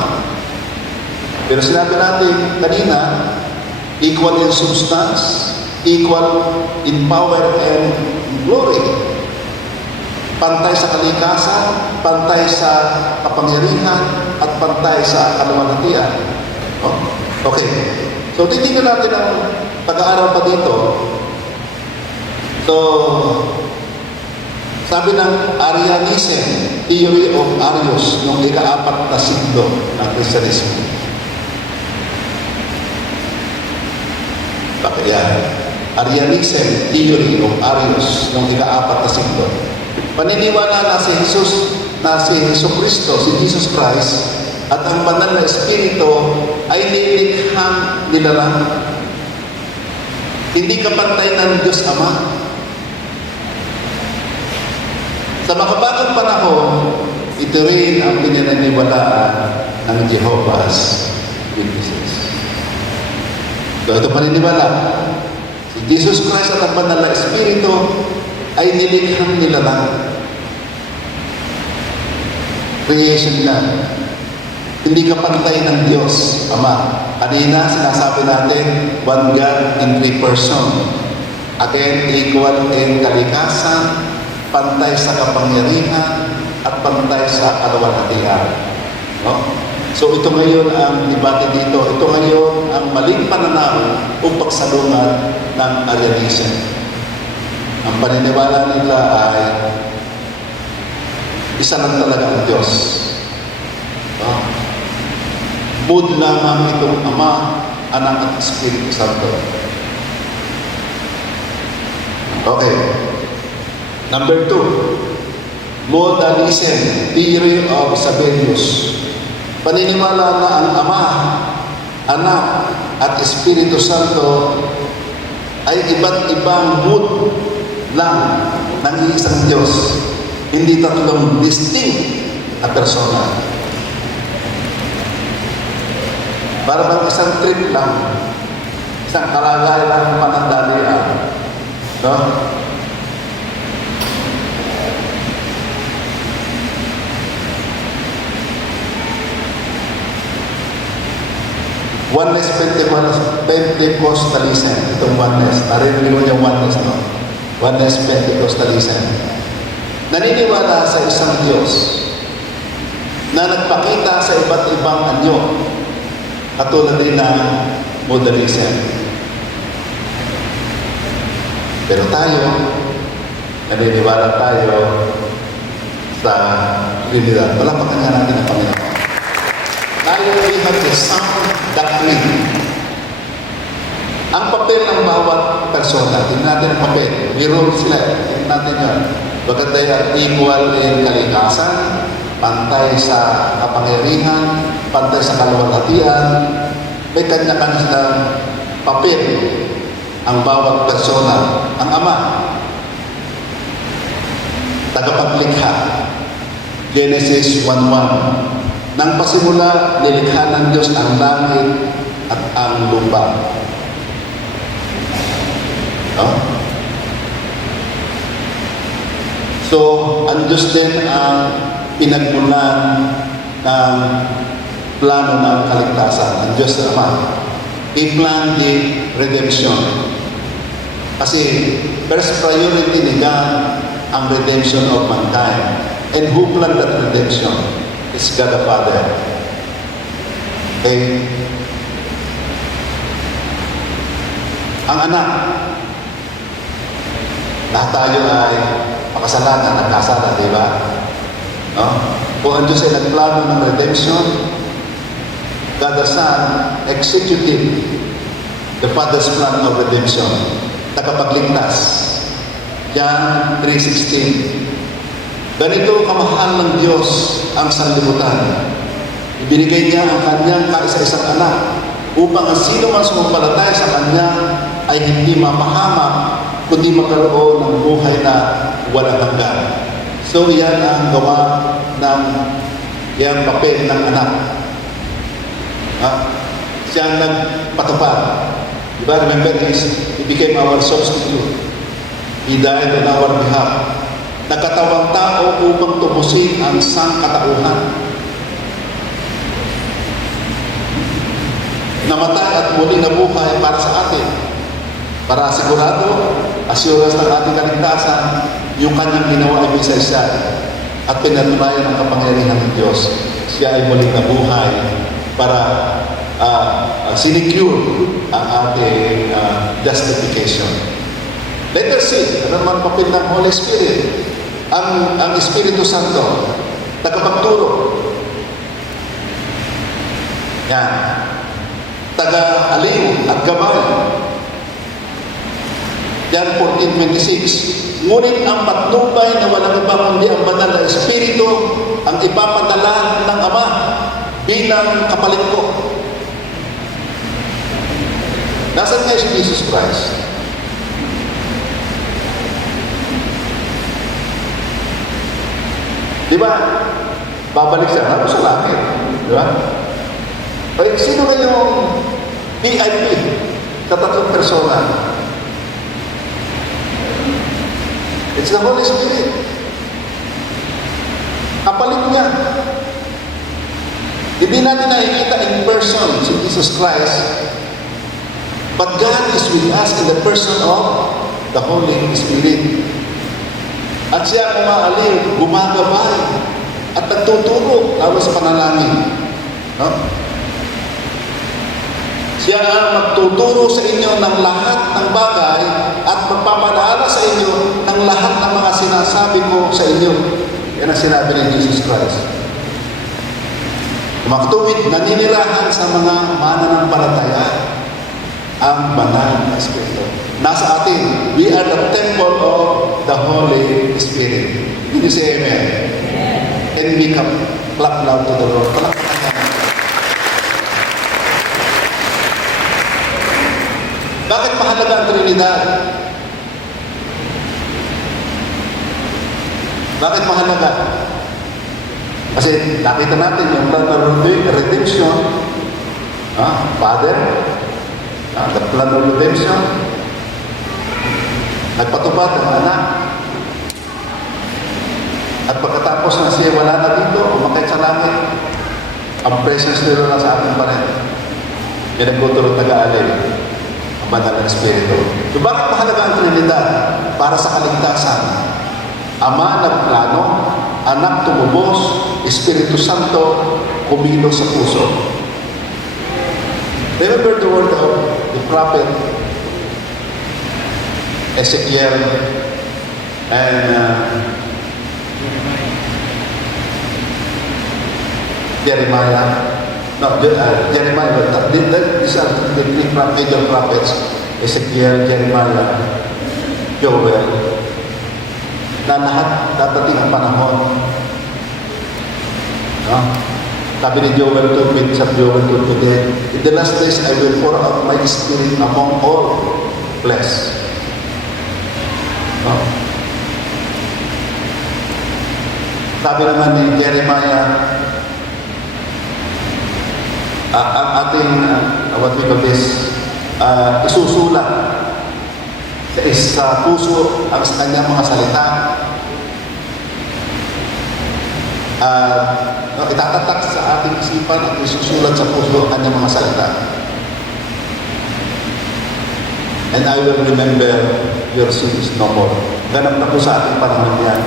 Pero sinabi natin kanina, equal in substance, equal in power and glory. Pantay sa kalikasan, pantay sa kapangyarihan, at pantay sa kaluwalhatian. Okay. So, titignan natin ang pag-aaral pa dito. So, sabi ng Arianism, Theory of Arius, noong ika-4 na siglo ng Kristyanismo. Bakit yan? Arianism, Theory of Arius, noong ika-4 na siglo. Paniniwala na si Jesucristo, si Jesus Christ, at ang banal na Espiritu ay nilikhang nilalang. Hindi kapantay ng Diyos Ama. Sa makabagong panahon, ito rin ang pinaniniwalaan ng Jehovah's Witnesses. So ito paniniwala. Si Jesus Christ at ang banal na Espiritu ay nilikhang nilalang. Creation na. Hindi ka pantay ng Diyos, Ama. Kanina, sinasabi natin, one God in three person. Again, equal in kalikasan, pantay sa kapangyarihan, at pantay sa kaluwalhatian. No? So ito ngayon ang debate dito. Ito ngayon ang maling pananaw o pagsalungat ng Arianism. Ang paniniwala nila ay isa lang talaga ang Diyos. Mood lamang itong Ama, Anak at Espiritu Santo. Okay. Number 2, modalism, theory of Sabellius. Paniniwala na ang Ama, Anak at Espiritu Santo ay iba't ibang mood lang ng isang Diyos. Hindi tatlong distinct na persona. Para bang isang trip lang, isang kalagay lang ng panandalian. No? Oneness Pentecostalism. Itong oneness. Narinig mo yung oneness, no? Oneness Pentecostalism. Naniniwala sa isang Diyos na nagpakita sa iba't ibang anyo, katulad din ng modalism. Pero tayo, naniniwala tayo sa Trinidad. Palapakan nga natin ang Panginoon. Tayo, we have the sound doctrine. Ang papel ng bawat persona, tingnan natin ang papel. May role sila. Tingnan natin yun. Bakit they are equal in kalikasan, pantay sa kapangyarihan, pantay sa kaluwalhatian, may kanya-kanya silang papel ang bawat persona. Ang Ama, tagapaglikha. Genesis 1:1. Nang pasimula, nilikha ng Diyos ang langit at ang lupa. No? So, ang Diyos din ang pinagmulan ng plano ng kaligtasan. Ang Diyos Ama. He planned the redemption. Kasi, first priority ni God ang redemption of mankind. And who planned that redemption? It's God the Father. Okay? Ang anak, lahat tayo ay makasalanan, nagkasala, di ba? No? Kung ang Diyos ay nagplano ng redemption, God the Son executed the Father's plan of redemption. Tagapagligtas. John 3:16. Ganito kamahal ng Diyos ang sanlibutan. Ibinigay niya ang kanyang kaisa-isang anak upang ang sino man sumampalataya sa kanya ay hindi mapahamak kundi magkaroon ng buhay na walang hanggan. So yan ang gawa ng yan papel ng anak. Siya ang nagpatupad. Diba? Remember, he became our substitute. He died on our behalf. Nagkatawang tao upang tubusin ang sangkatauhan. Namatay at muli nabuhay para sa atin. Para sigurado, assurance ng ating kaligtasan, yung kanyang ginawa ay bisa-isa at pinatunayan ang kapangyarihan ng Diyos. Siya ay muling nabuhay para sinecure ang ating justification. Letter C, ano naman papel ng Holy Spirit? Ang Espiritu Santo, tagapagturo. Yan. Taga-aliw at gabay. Yan 14:26. Ngunit ang patnubay na walang iba kundi ang banal na Espiritu ang ipapadala ng Ama bilang kapalit ko. Nasaan nga si Jesus Christ? Di ba? Babalik siya na sa langit. Di ba? Ay, sino na yung VIP sa tatlong persona? It's the Holy Spirit. Kapalit niya. Hindi natin nakikita in person si Jesus Christ, but God is with us in the person of the Holy Spirit. At siya umaaliw, gumagabay, at nagtuturo lalo sa panalangin. No? Siya ang magtuturo sa inyo ng lahat ng bagay at magpapaalala sa inyo ng lahat ng mga sinasabi ko sa inyo. Yan ang sinabi ni Jesus Christ. Makatuwid, naninirahan sa mga mananampalataya ang banal na Espiritu. Nasa atin, we are the temple of the Holy Spirit. Can you say amen? And we come, clap loud to the Lord. Bakit mahalaga ang Trinidad? Bakit mahalaga? Kasi nakita natin yung plan of redemption, Father, the plan of redemption, nagpatupad ang anak. At pagkatapos na siya wala na dito, umakit sa langit, ang presence nila na sa atin pa rin. Yan ang gutulot nag-aalay, ang banal ng Espiritu. So bakit mahalaga ang Trinidad? Para sa kaligtasan. Ama nagplano, anak tumubos, Espiritu Santo kumilos sa puso. Remember the word of the prophet Ezekiel and Jeremiah. No, Jeremiah. These are the three major prophets: Ezekiel, Jeremiah, Joel. Na lahat dadating ang panahon. No? Sabi ni Joel 2, sa Joel 2 today, in the last days I will pour out my spirit among all flesh. No? Sabi naman ni Jeremiah, ang ating, what we call this, isusulat sa puso ang sa kanyang mga salita. Itatatak sa ating isipan at isusulat sa puso ang kanyang mga salita. And I will remember your sins no more. Ganap na po sa ating panahon yan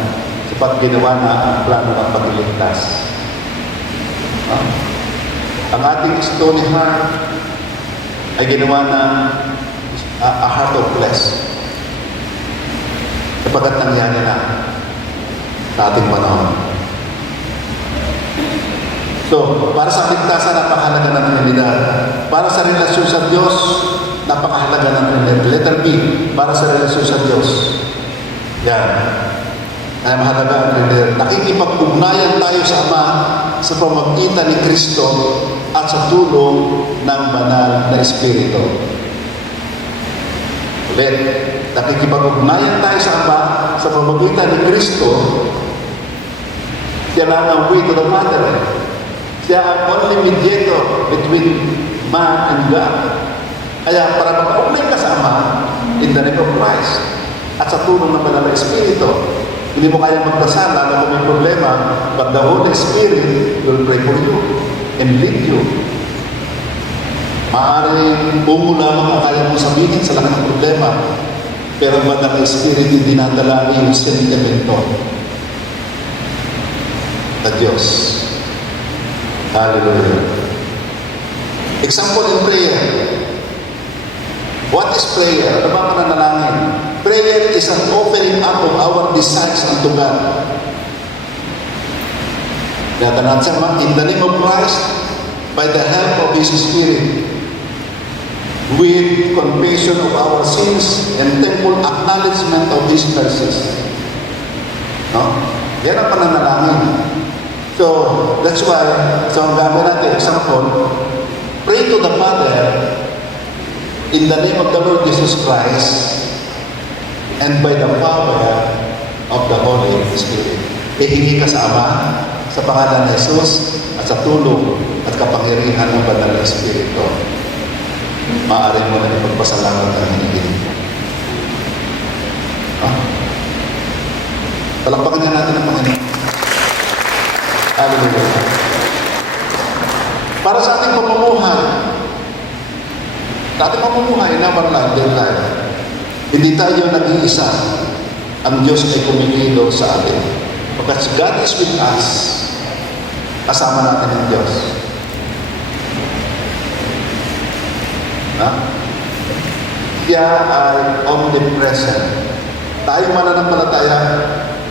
sapat ginawa na ang plano ng pagliligtas. Ang ating stony heart ay ginawa na a heart of flesh. Kapagkat nangyari na sa ating panahon. So, para sa kaligtasan, napakahalaga ng Trinidad. Para sa relasyon sa Diyos, napakahalaga ng Trinidad. Letter B, para sa relasyon sa Diyos. Yan. Ay mahalaga ang Trinidad. Nakikipag-ugnayan tayo sa Ama sa pamamagitan ni Kristo at sa tulong ng banal na Espiritu. Ulit, nakikipag-ugnayan tayo sa Ama sa pamamagitan ni Kristo. Siya lang ang way to the Father. Siya ang only mediator between man and God. Kaya para mag-ugnay ka sa Ama in the name of Christ at sa tulong ng banal na Espiritu, hindi mo kaya magdasal lalo kung may problema, but the Holy Spirit will pray for you and lead you. Maaaring bungo lamang ang kaya mong sabihin sa lahat ng problema, pero ang banal na Espiritu dinadala yung sentimento na Diyos. Hallelujah. Example in prayer. What is prayer? Ano ba pananalangin? Prayer is an offering up of our desires unto God. In the name of Christ, by the help of His Spirit, with confession of our sins and thankful acknowledgement of His mercies. No? Yan ang pananalangin. So, that's why, ang gamit natin, example, pray to the Father in the name of the Lord Jesus Christ and by the power of the Holy Spirit. Ihingi ka sa Ama sa pangalan ni Jesus at sa tulong at kapangyarihan ng banal na Espiritu. Maaari mo na ipagpasalamat ang hinihiling mo. Palakpakan niya natin ang Panginoon. Hallelujah. Para sa ating pamumuhay, in our life, their life, hindi tayo nag-iisa. Ang Diyos ay kumikilos sa atin. Because God is with us, kasama natin ang Diyos. Ha? Siya ay omnipresent. Tayong mananampalataya,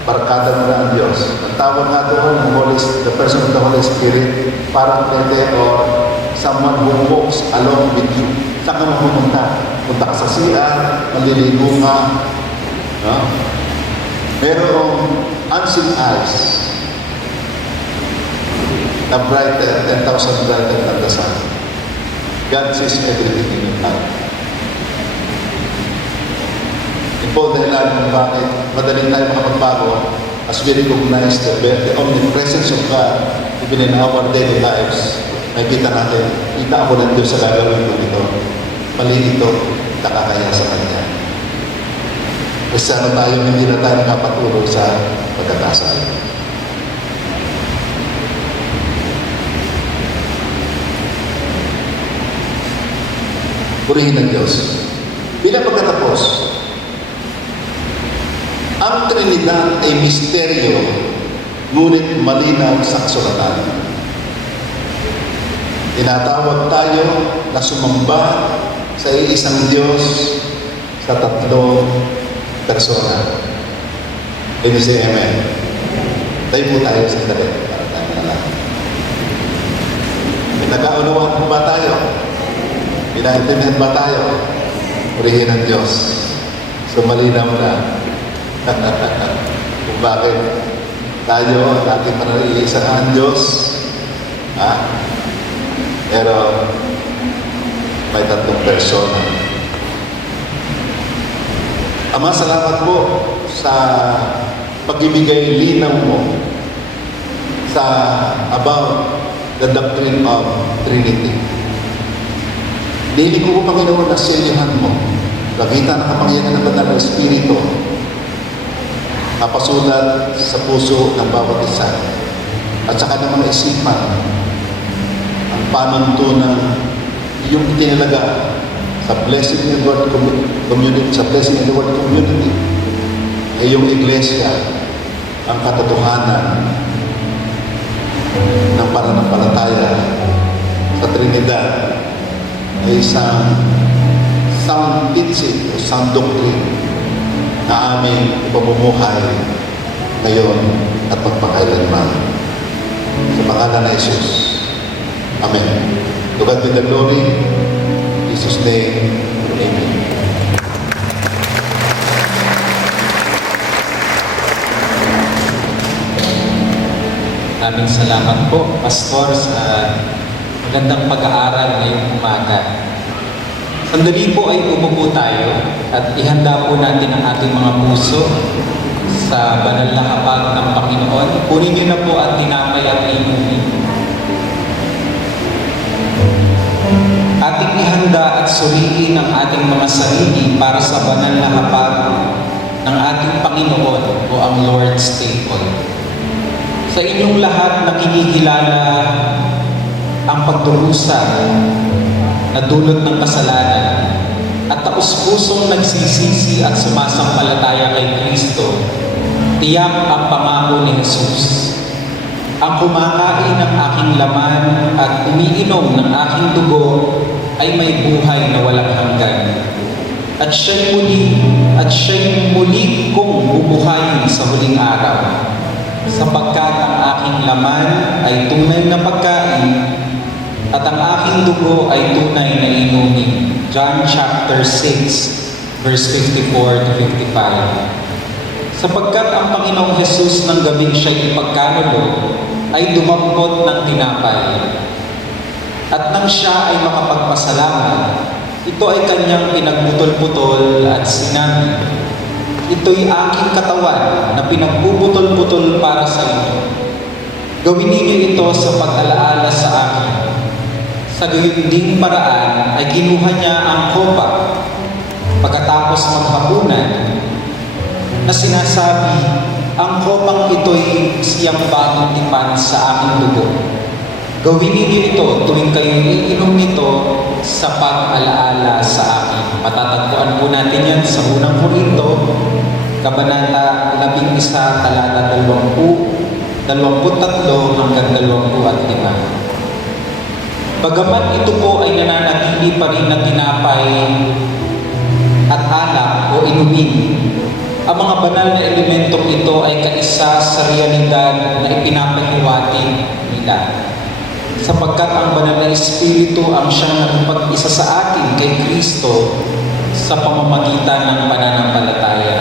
barkada mo na ang Diyos. Ang tawag nga doon, the person of the Holy Spirit, parang trete or someone who walks along with you. Saan ka mapupunta? Punta ka sa CR, maliligo ka. No? Merong unseen eyes na brighter, 10,000 brighter than the sun. God sees everything in your life. Ito dahilan kung bakit madaling tayo makapagbago as we recognize the omnipresence of God even in our daily lives. Nakikita natin, kita ako ng Diyos sa gagawin ko ito. Mali ito, nakakaya sa Kanya. Kasi ano tayo, hindi na tayo nakapatuloy sa pagkakasal. Purihin ng Diyos. Bilang pagkatapos, ang Trinidad ay misteryo, ngunit malinaw sa kasulatan. Tinatawag tayo na sumamba sa iisang Diyos sa tatlong persona. Can you say amen? Tayo po tayo sa dali para tayo manalangin. Nagkaunawaan ba tayo? Pinaintindihan ba tayo? Purihin ng Diyos. So malinaw na kung bakit tayo at ating panaliisang ang Diyos. Pero may tatlong persona. Ama, salamat po sa pag-ibigay linaw mo sa about the doctrine of Trinity. Dili ko po, Panginoon, na silihan mo. Nakita na kapangyarihan ng Banal na Espiritu napasulat sa puso ng bawat isa at saka ng mga isipan ang panuntunan yung itinalaga sa Blessing in the Word Community, sa Blessing in the Word Community ay yung iglesia ang katotohanan ng pananampalataya sa Trinidad ay isang sound teaching o sound doctrine na aming ipamumuhay ngayon at magpakailanman. Sa pangalan na Jesus. Amen. To God be the glory. In Jesus' name. Amen. Maraming salamat po, Pastor, sa magandang pag-aaral ngayong umaga. Sandali po ay umupo tayo at ihanda po natin ang ating mga puso sa banal na hapag ng Panginoon. Kunin niyo na po at tinapay at inumin. Ating ihanda at suriin ang ating mga sarili para sa banal na hapag ng ating Panginoon o ang Lord's Table. Sa inyong lahat na kinikilala ang pagdurusa na dulot ng kasalanan at taus-pusong nagsisisi at sumasampalataya kay Kristo, tiyak ang pangako ni Jesus. Ang kumakain ng aking laman at umiinom ng aking dugo ay may buhay na walang hanggan. At siya'y muli kong bubuhayin sa huling araw, sapagkat ang aking laman ay tunay na pagkain at ang aking dugo ay tunay na inumin. John chapter 6, verse 54 to 55. Sapagkat ang Panginoong Jesus ng gabing siya'y ipagkanulo ay dumampot ng tinapay. At nang siya ay makapagpasalamat, ito ay kanyang pinagputol-putol at sinabi, ito'y aking katawan na pinagpuputol-putol para sa inyo. Gawin ninyo ito sa pag-alaala sa akin. Sa gayon ding paraan ay ginuha niya ang kopa pagkatapos maghapunan na sinasabi, ang kopang ito'y siyang bagong tipan sa aking dugo. Gawin ninyo ito tuwing kayo iinom nito sa pag-alaala sa akin. Matatagpuan po natin yan sa unang Korinto, Kabanata 11, talata 20, 23 hanggang 25. Bagamat ito po ay nananatili pa rin na tinapay at alak o inumin, ang mga banal na elementong ito ay kaisa sa realidad na ipinapahiwatig nila. Sapagkat ang banal na Espiritu ang siyang nakipag-isa sa atin kay Kristo sa pamamagitan ng pananampalataya.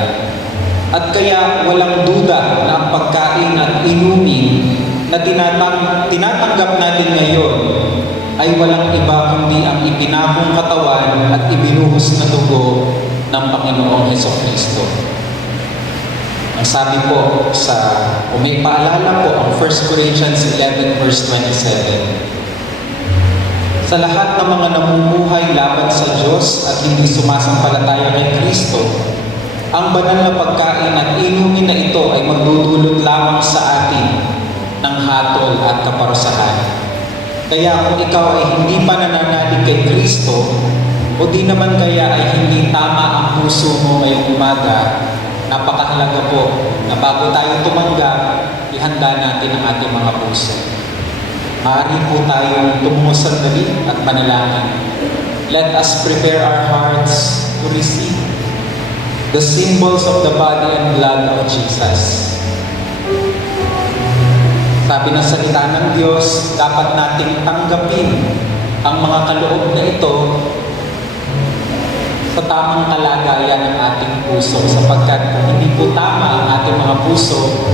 At kaya walang duda na ang pagkain at inumin na tinatanggap natin ngayon ay walang iba kundi ang ipinakong katawan at ibinuhos na dugo ng Panginoong Hesukristo. Ang sabi po kung may paalala po ang 1 Corinthians 11 verse 27. Sa lahat ng mga namumuhay laban sa Diyos at hindi sumasampalataya kay Kristo, ang banal na pagkain at inumin na ito ay magdudulot lamang sa atin ng hatol at kaparusahan. Kaya kung ikaw ay hindi pa nananalig kay Kristo, o di naman kaya ay hindi tama ang puso mo ngayong umaga, napakahalaga po na bago tayo tumanggap, ihanda natin ang ating mga puso. Maaari po tayong tumungo sandali at manalangin. Let us prepare our hearts to receive the symbols of the body and blood of Jesus. Sabi ng salita ng Diyos, dapat nating tanggapin ang mga kaloob na ito sa tamang kalagayan ng ating puso. Sapagkat kung hindi po tama ang ating mga puso,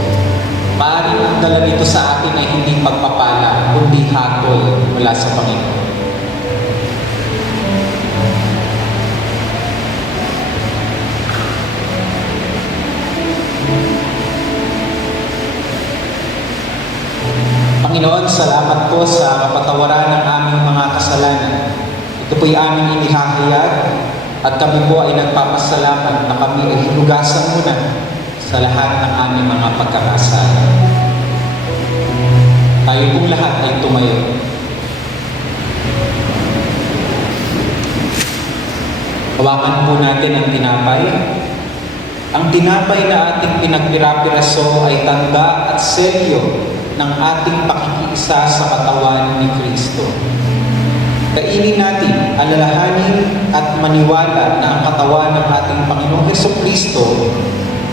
maaaring ang dala nito sa atin ay hindi pagpapala, kundi hatol mula sa Panginoon. Panginoon, salamat po sa kapatawaran ng aming mga kasalanan. Ito po'y aming inihahayag at kami po ay nagpapasalamat na kami ay hinugasan mo na sa lahat ng aming mga pagkakasala. Tayo pong lahat ay tumayo. Hawakan po natin ang tinapay. Ang tinapay na ating pinagpirapiraso ay tanda at selyo ng ating pakikiisa sa katawan ni Kristo. Kainin natin, alalahanin at maniwala na ang katawan ng ating Panginoong Hesukristo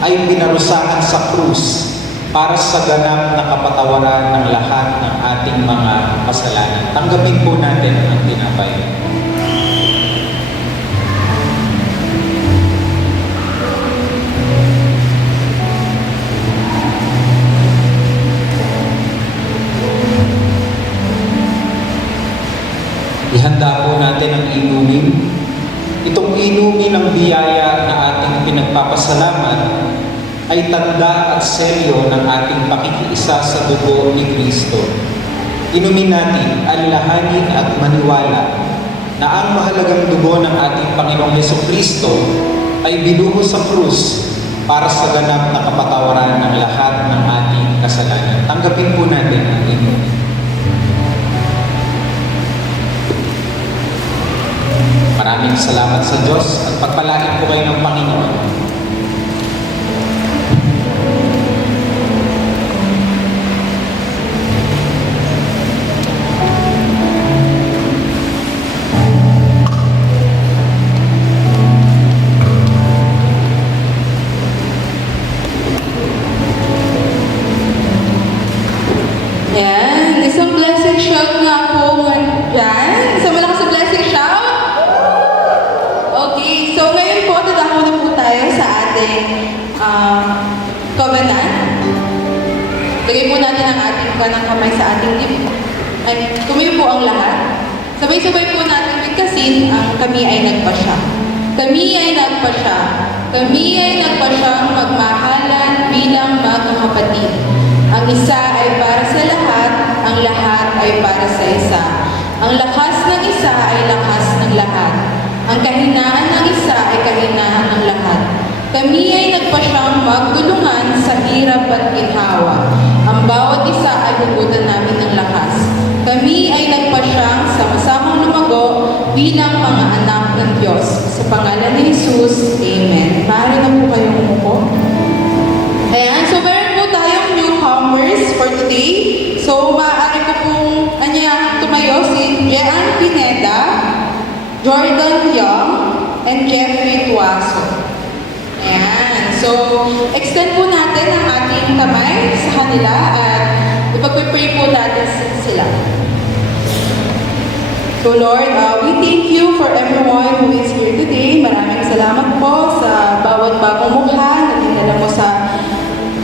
ay pinarusahan sa krus para sa ganap na kapatawaran ng lahat ng ating mga kasalanan. Tanggapin po natin ang tinapay. Ihanda po natin ang inumin. Itong inumin ng biyaya na ating pinagpapasalamat ay tanda at selyo ng ating pakikiisa sa dugo ni Kristo. Inumin natin, alalahanin at maniwala na ang mahalagang dugo ng ating Panginoong Hesukristo ay binuhos sa krus para sa ganap na kapatawaran ng lahat ng ating kasalanan. Tanggapin po natin ang inumin. Maraming salamat sa Diyos at pagpalain po kayo ng Panginoon. Ayan, isang blessing shout nga po dyan. Isang malakas na blessing shout. Okay, so ngayon po, tatako na po tayo sa ating covenant. Lagay po natin ang ating kanang kamay sa ating lip. At tumayo po ang lahat. Sabay-sabay po natin bigkasin ang kami ay nagpasya. Kami ay nagpasya. Kami ay nagpasyang magmahalan bilang magkakapatid. Ang isa ay para sa lahat, ang lahat ay para sa isa. Ang lakas ng isa ay lakas ng lahat. Ang kahinaan ng isa ay kahinaan ng lahat. Kami ay nagpasyang magtulungan sa hirap at ginhawa. Ang bawat isa ay hugutan namin ng lakas. Kami ay nagpasyang sama-samang lumago bilang mga anak ng Diyos. Sa pangalan ni Jesus, Amen. Maaari na po kayong umupo. Ayan, so meron po tayong newcomers for today. So maaari ko pong tumayo si Jean Pineda, Jordan Young, and Jeffrey Tuaso. Ayan. So, extend po natin ang ating kamay sa kanila at ipag-pray po natin sila. So Lord, we thank you for everyone who is here today. Maraming salamat po sa bawat bagong mukha na dinala mo sa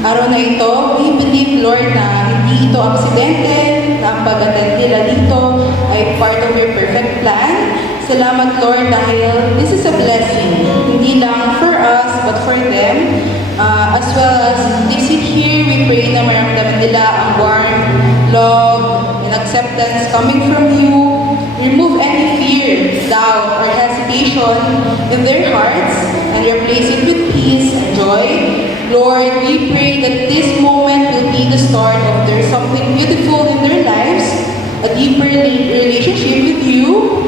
araw na ito. We believe, Lord, na hindi ito aksidente, na ang pag-attend nila dito ay part of your perfect plan. Salamat, Lord, dahil this is a blessing, hindi lang for us, but for them. As well as they sit here, we pray na maramdaman nila ang warm love and acceptance coming from you. Remove any fear, doubt, or hesitation in their hearts and replace it with peace and joy. Lord, we pray that this moment will be the start of there's something beautiful in their lives, a deeper relationship with you,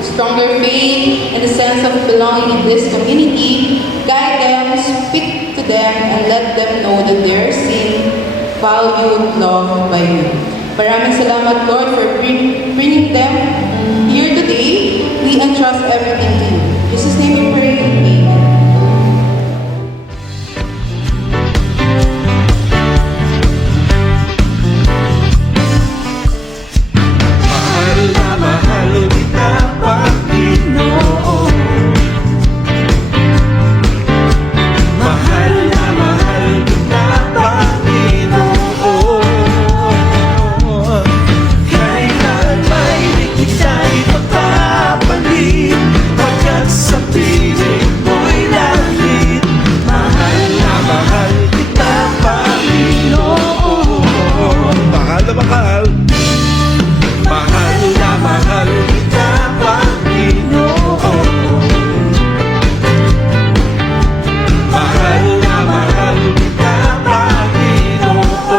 stronger faith, and a sense of belonging in this community. Guide them, speak to them, and let them know that they are seen, valued, loved by you. Maraming salamat, Lord, for bringing them here today. We entrust everything to you. In Jesus' name we pray. Amen. Mahal na mahal kita, Panginoon. Mahal na mahal kita, Panginoon. Kailan may di kita'y mapapalit, pagkat sa piling mo'y langit. Mahal na mahal kita, Panginoon. Mahal na mahal. Mahal na mahal kita, Panginoon. Mahal na mahal kita, Panginoon.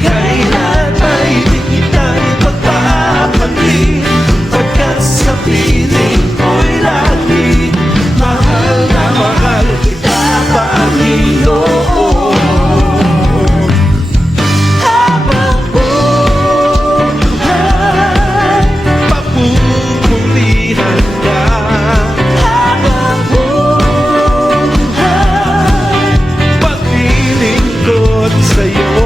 Kailan ay di kita'y magpapalit, pagkat sa piling mo'y langit. Mahal na mahal kita, Panginoon. Habang buhay, papupulihan ka. Habang buhay, paglilingkod sa'yo.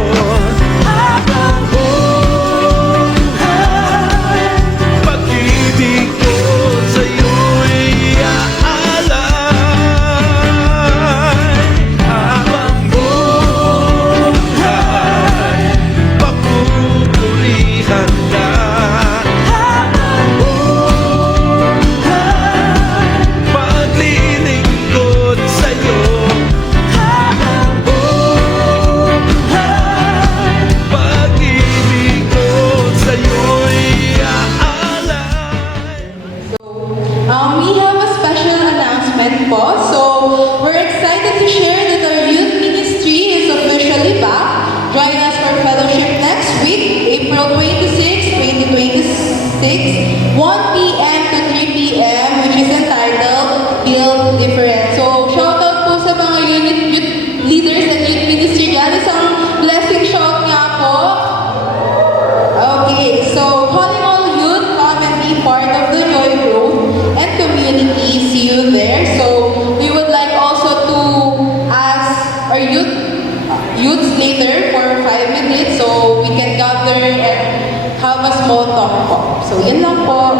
Habang buhay, pag-ibig ko sa'yo'y aalay. Habang buhay, papupulihan ka. Habang buhay, paglilingkod sa'yo. Habang buhay, pag-ibig ko sa'yo'y aalay. We have a special announcement po. So, we're excited to share that our youth ministry is officially back. Join us for fellowship next week, April 26, 2026, 1 p.m. to 3 p.m., which is entitled Build Different. So, shout out po sa mga youth leaders and youth ministry dyan. Isang blessing shout nga po. Okay, so calling all youth, come and be part of the Joy Growth and community. See you there. So we would like also to ask our youths later for 5 minutes so we can gather and have a small talk po. So yun lang po.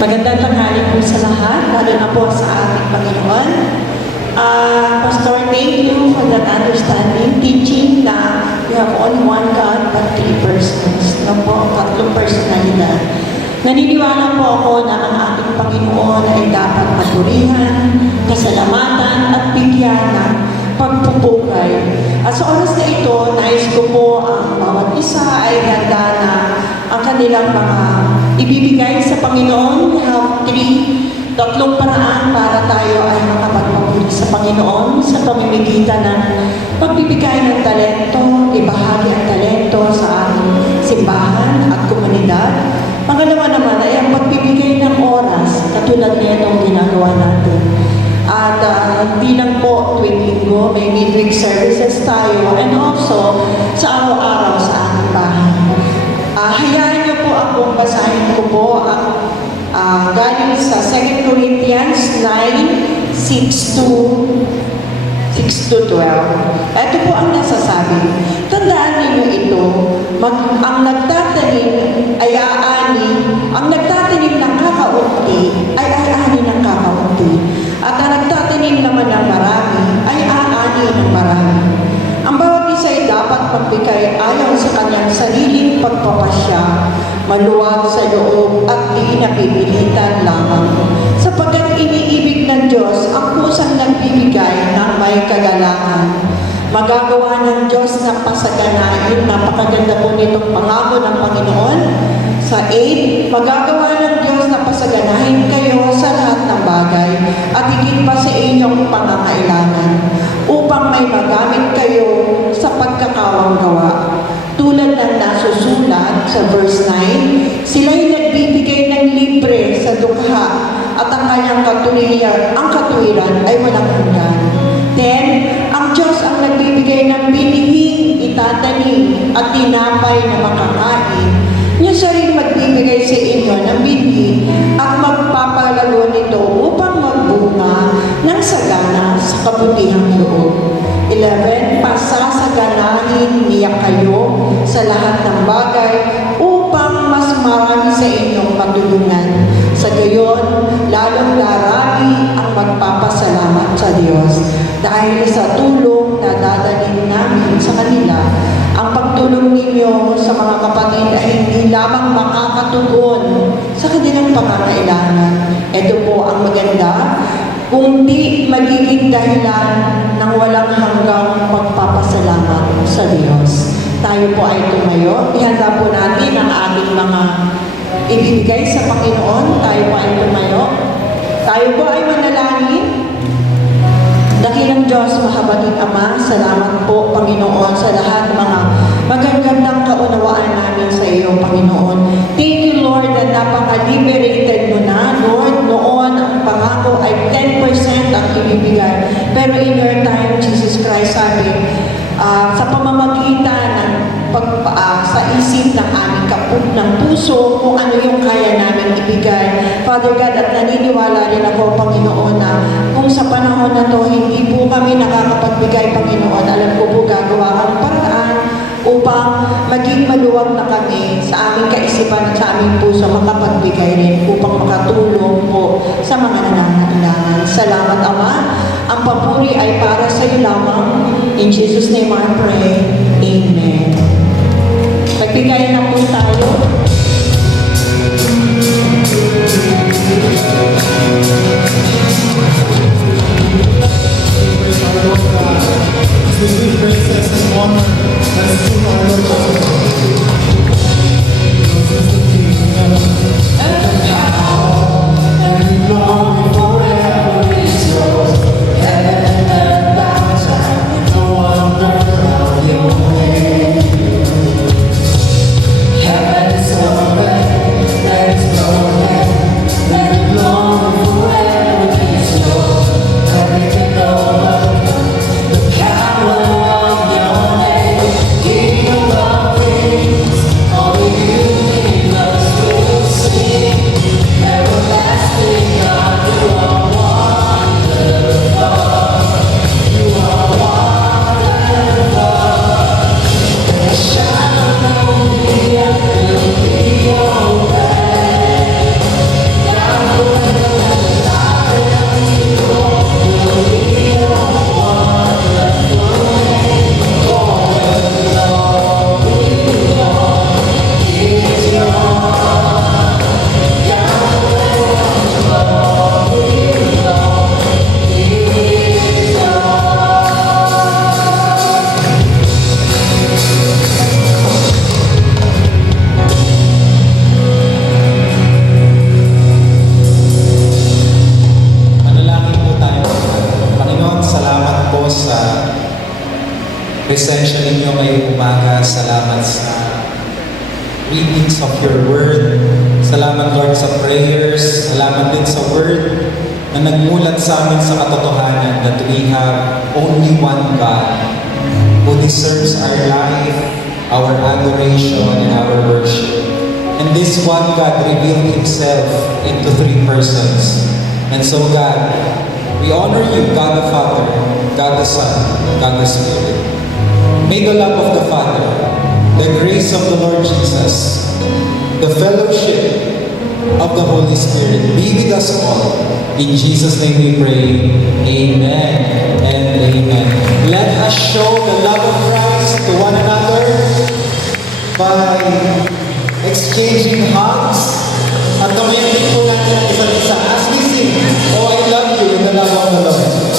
Magandang tanghali po sa lahat, lalo na po sa ating Panginoon. Pastor, thank you for that understanding, teaching na we have only one God but three persons. Na po, tatlong personalidad. Naniniwala po ako na ang ating Panginoon ay dapat papurihan, pasalamatan at bigyan ng pagpupukay. At sa oras na ito, nais ko po ang bawat isa ay handa na ang kanilang mga ibibigay sa Panginoon. We have tatlong paraan para tayo ay makapagpapuri sa Panginoon sa pamimigitan ng pagbibigay ng talento, ibahagi ang talento sa ating simbahan at komunidad. Pangalawa naman ay ang pagbibigay ng oras, katulad nitong ginagawa natin. At hindi lang po tuwing linggo, may midweek services tayo, and also sa araw-araw sa ating bahay. Hayaan niyo po akong basahin ko po ang galing sa 2 Corinthians 9, 6-12. Ito po ang nasasabi. Tandaan ninyo ito, ang nagtatanim ay aani, ang nagtatanim ng kakaunti ay aani ng kakaunti. At ang nagtatanim naman ng marami ay aani ng marami. Ang bawat isa ay dapat magbigay ayon sa kanyang sariling pagpapasya, maluwag sa loob at di napipilitan lamang. Sapagkat iniibig ng Diyos ang kusang nagbibigay ng may kagalangan. Magagawa ng Diyos na pasaganahin, napakaganda po nitong pangako ng Panginoon. Sa 8, magagawa ng Diyos na pasaganahin kayo sa lahat ng bagay at higit pa sa inyong pangangailangan upang may magamit kayo sa pagkakawang gawa. Tulad ng nasusulat sa verse 9, sila'y nagbibigay ng libre sa dukha at ang kanyang katuwiran ay walang hanggan. 10, ang Diyos ang nagbibigay ng binihing itatanim at tinapay na makakain. Niya siya rin magbibigay sa inyo ng binhi at magpapalago nito upang magbunga ng sagana sa kabutihang loob. 11, pasasaganahin niya kayo sa lahat ng bagay upang mas marami sa inyong matulungan. Sa gayon, lalong darami ang magpapasalamat sa Diyos dahil sa tulong na dadalhin namin sa kanila. Ang pagtulong ninyo sa mga kapatid ay hindi lamang makakatugon sa kanilang pangangailangan. Ito po ang maganda, kundi magiging dahilan ng walang hanggang pagpapasalamat sa Diyos. Tayo po ay tumayo. Ihanda po natin ang ating mga ibibigay sa Panginoon. Tayo po ay tumayo. Tayo po ay manalangin. Dakilang Diyos, mahabaging Ama, salamat po, Panginoon, sa lahat mga magagandang kaunawaan namin sa iyo, Panginoon. Thank you, Lord, na napaka-liberated mo na, Lord. Noon, ang pangako ay 10% ang ibibigay. Pero in your time, Jesus Christ, sabi, sa pamamagitan ng sa isip ng aming ng puso, kung ano yung kaya namin ibigay. Father God, at naniniwala rin ako, Panginoon, na kung sa panahon na to, hindi po kami nakakapagbigay, Panginoon, alam ko po gagawa kang paraan upang maging maluwag na kami sa aming kaisipan at sa aming puso, makapagbigay rin upang makatulong po sa mga nangangailangan. Salamat, Ama. Ang papuri ay para sa iyo lamang. In Jesus' name I pray. Amen. Magbigay na po tayo. presensya ninyo ngayong umaga. Salamat sa readings of your word. Salamat Lord sa prayers. Salamat din sa word na nagmulat sa amin sa katotohanan that we have only one God who deserves our life, our adoration, and our worship. And this one God revealed Himself into three persons. And so God, we honor you, God the Father, God the Son, God the Spirit. May the love of the Father, the grace of the Lord Jesus, the fellowship of the Holy Spirit be with us all. In Jesus' name we pray. Amen and amen. Let us show the love of Christ to one another by exchanging hugs at kamayin po natin ang isa't isa as we sing, Oh, I love you in the love of the Lord.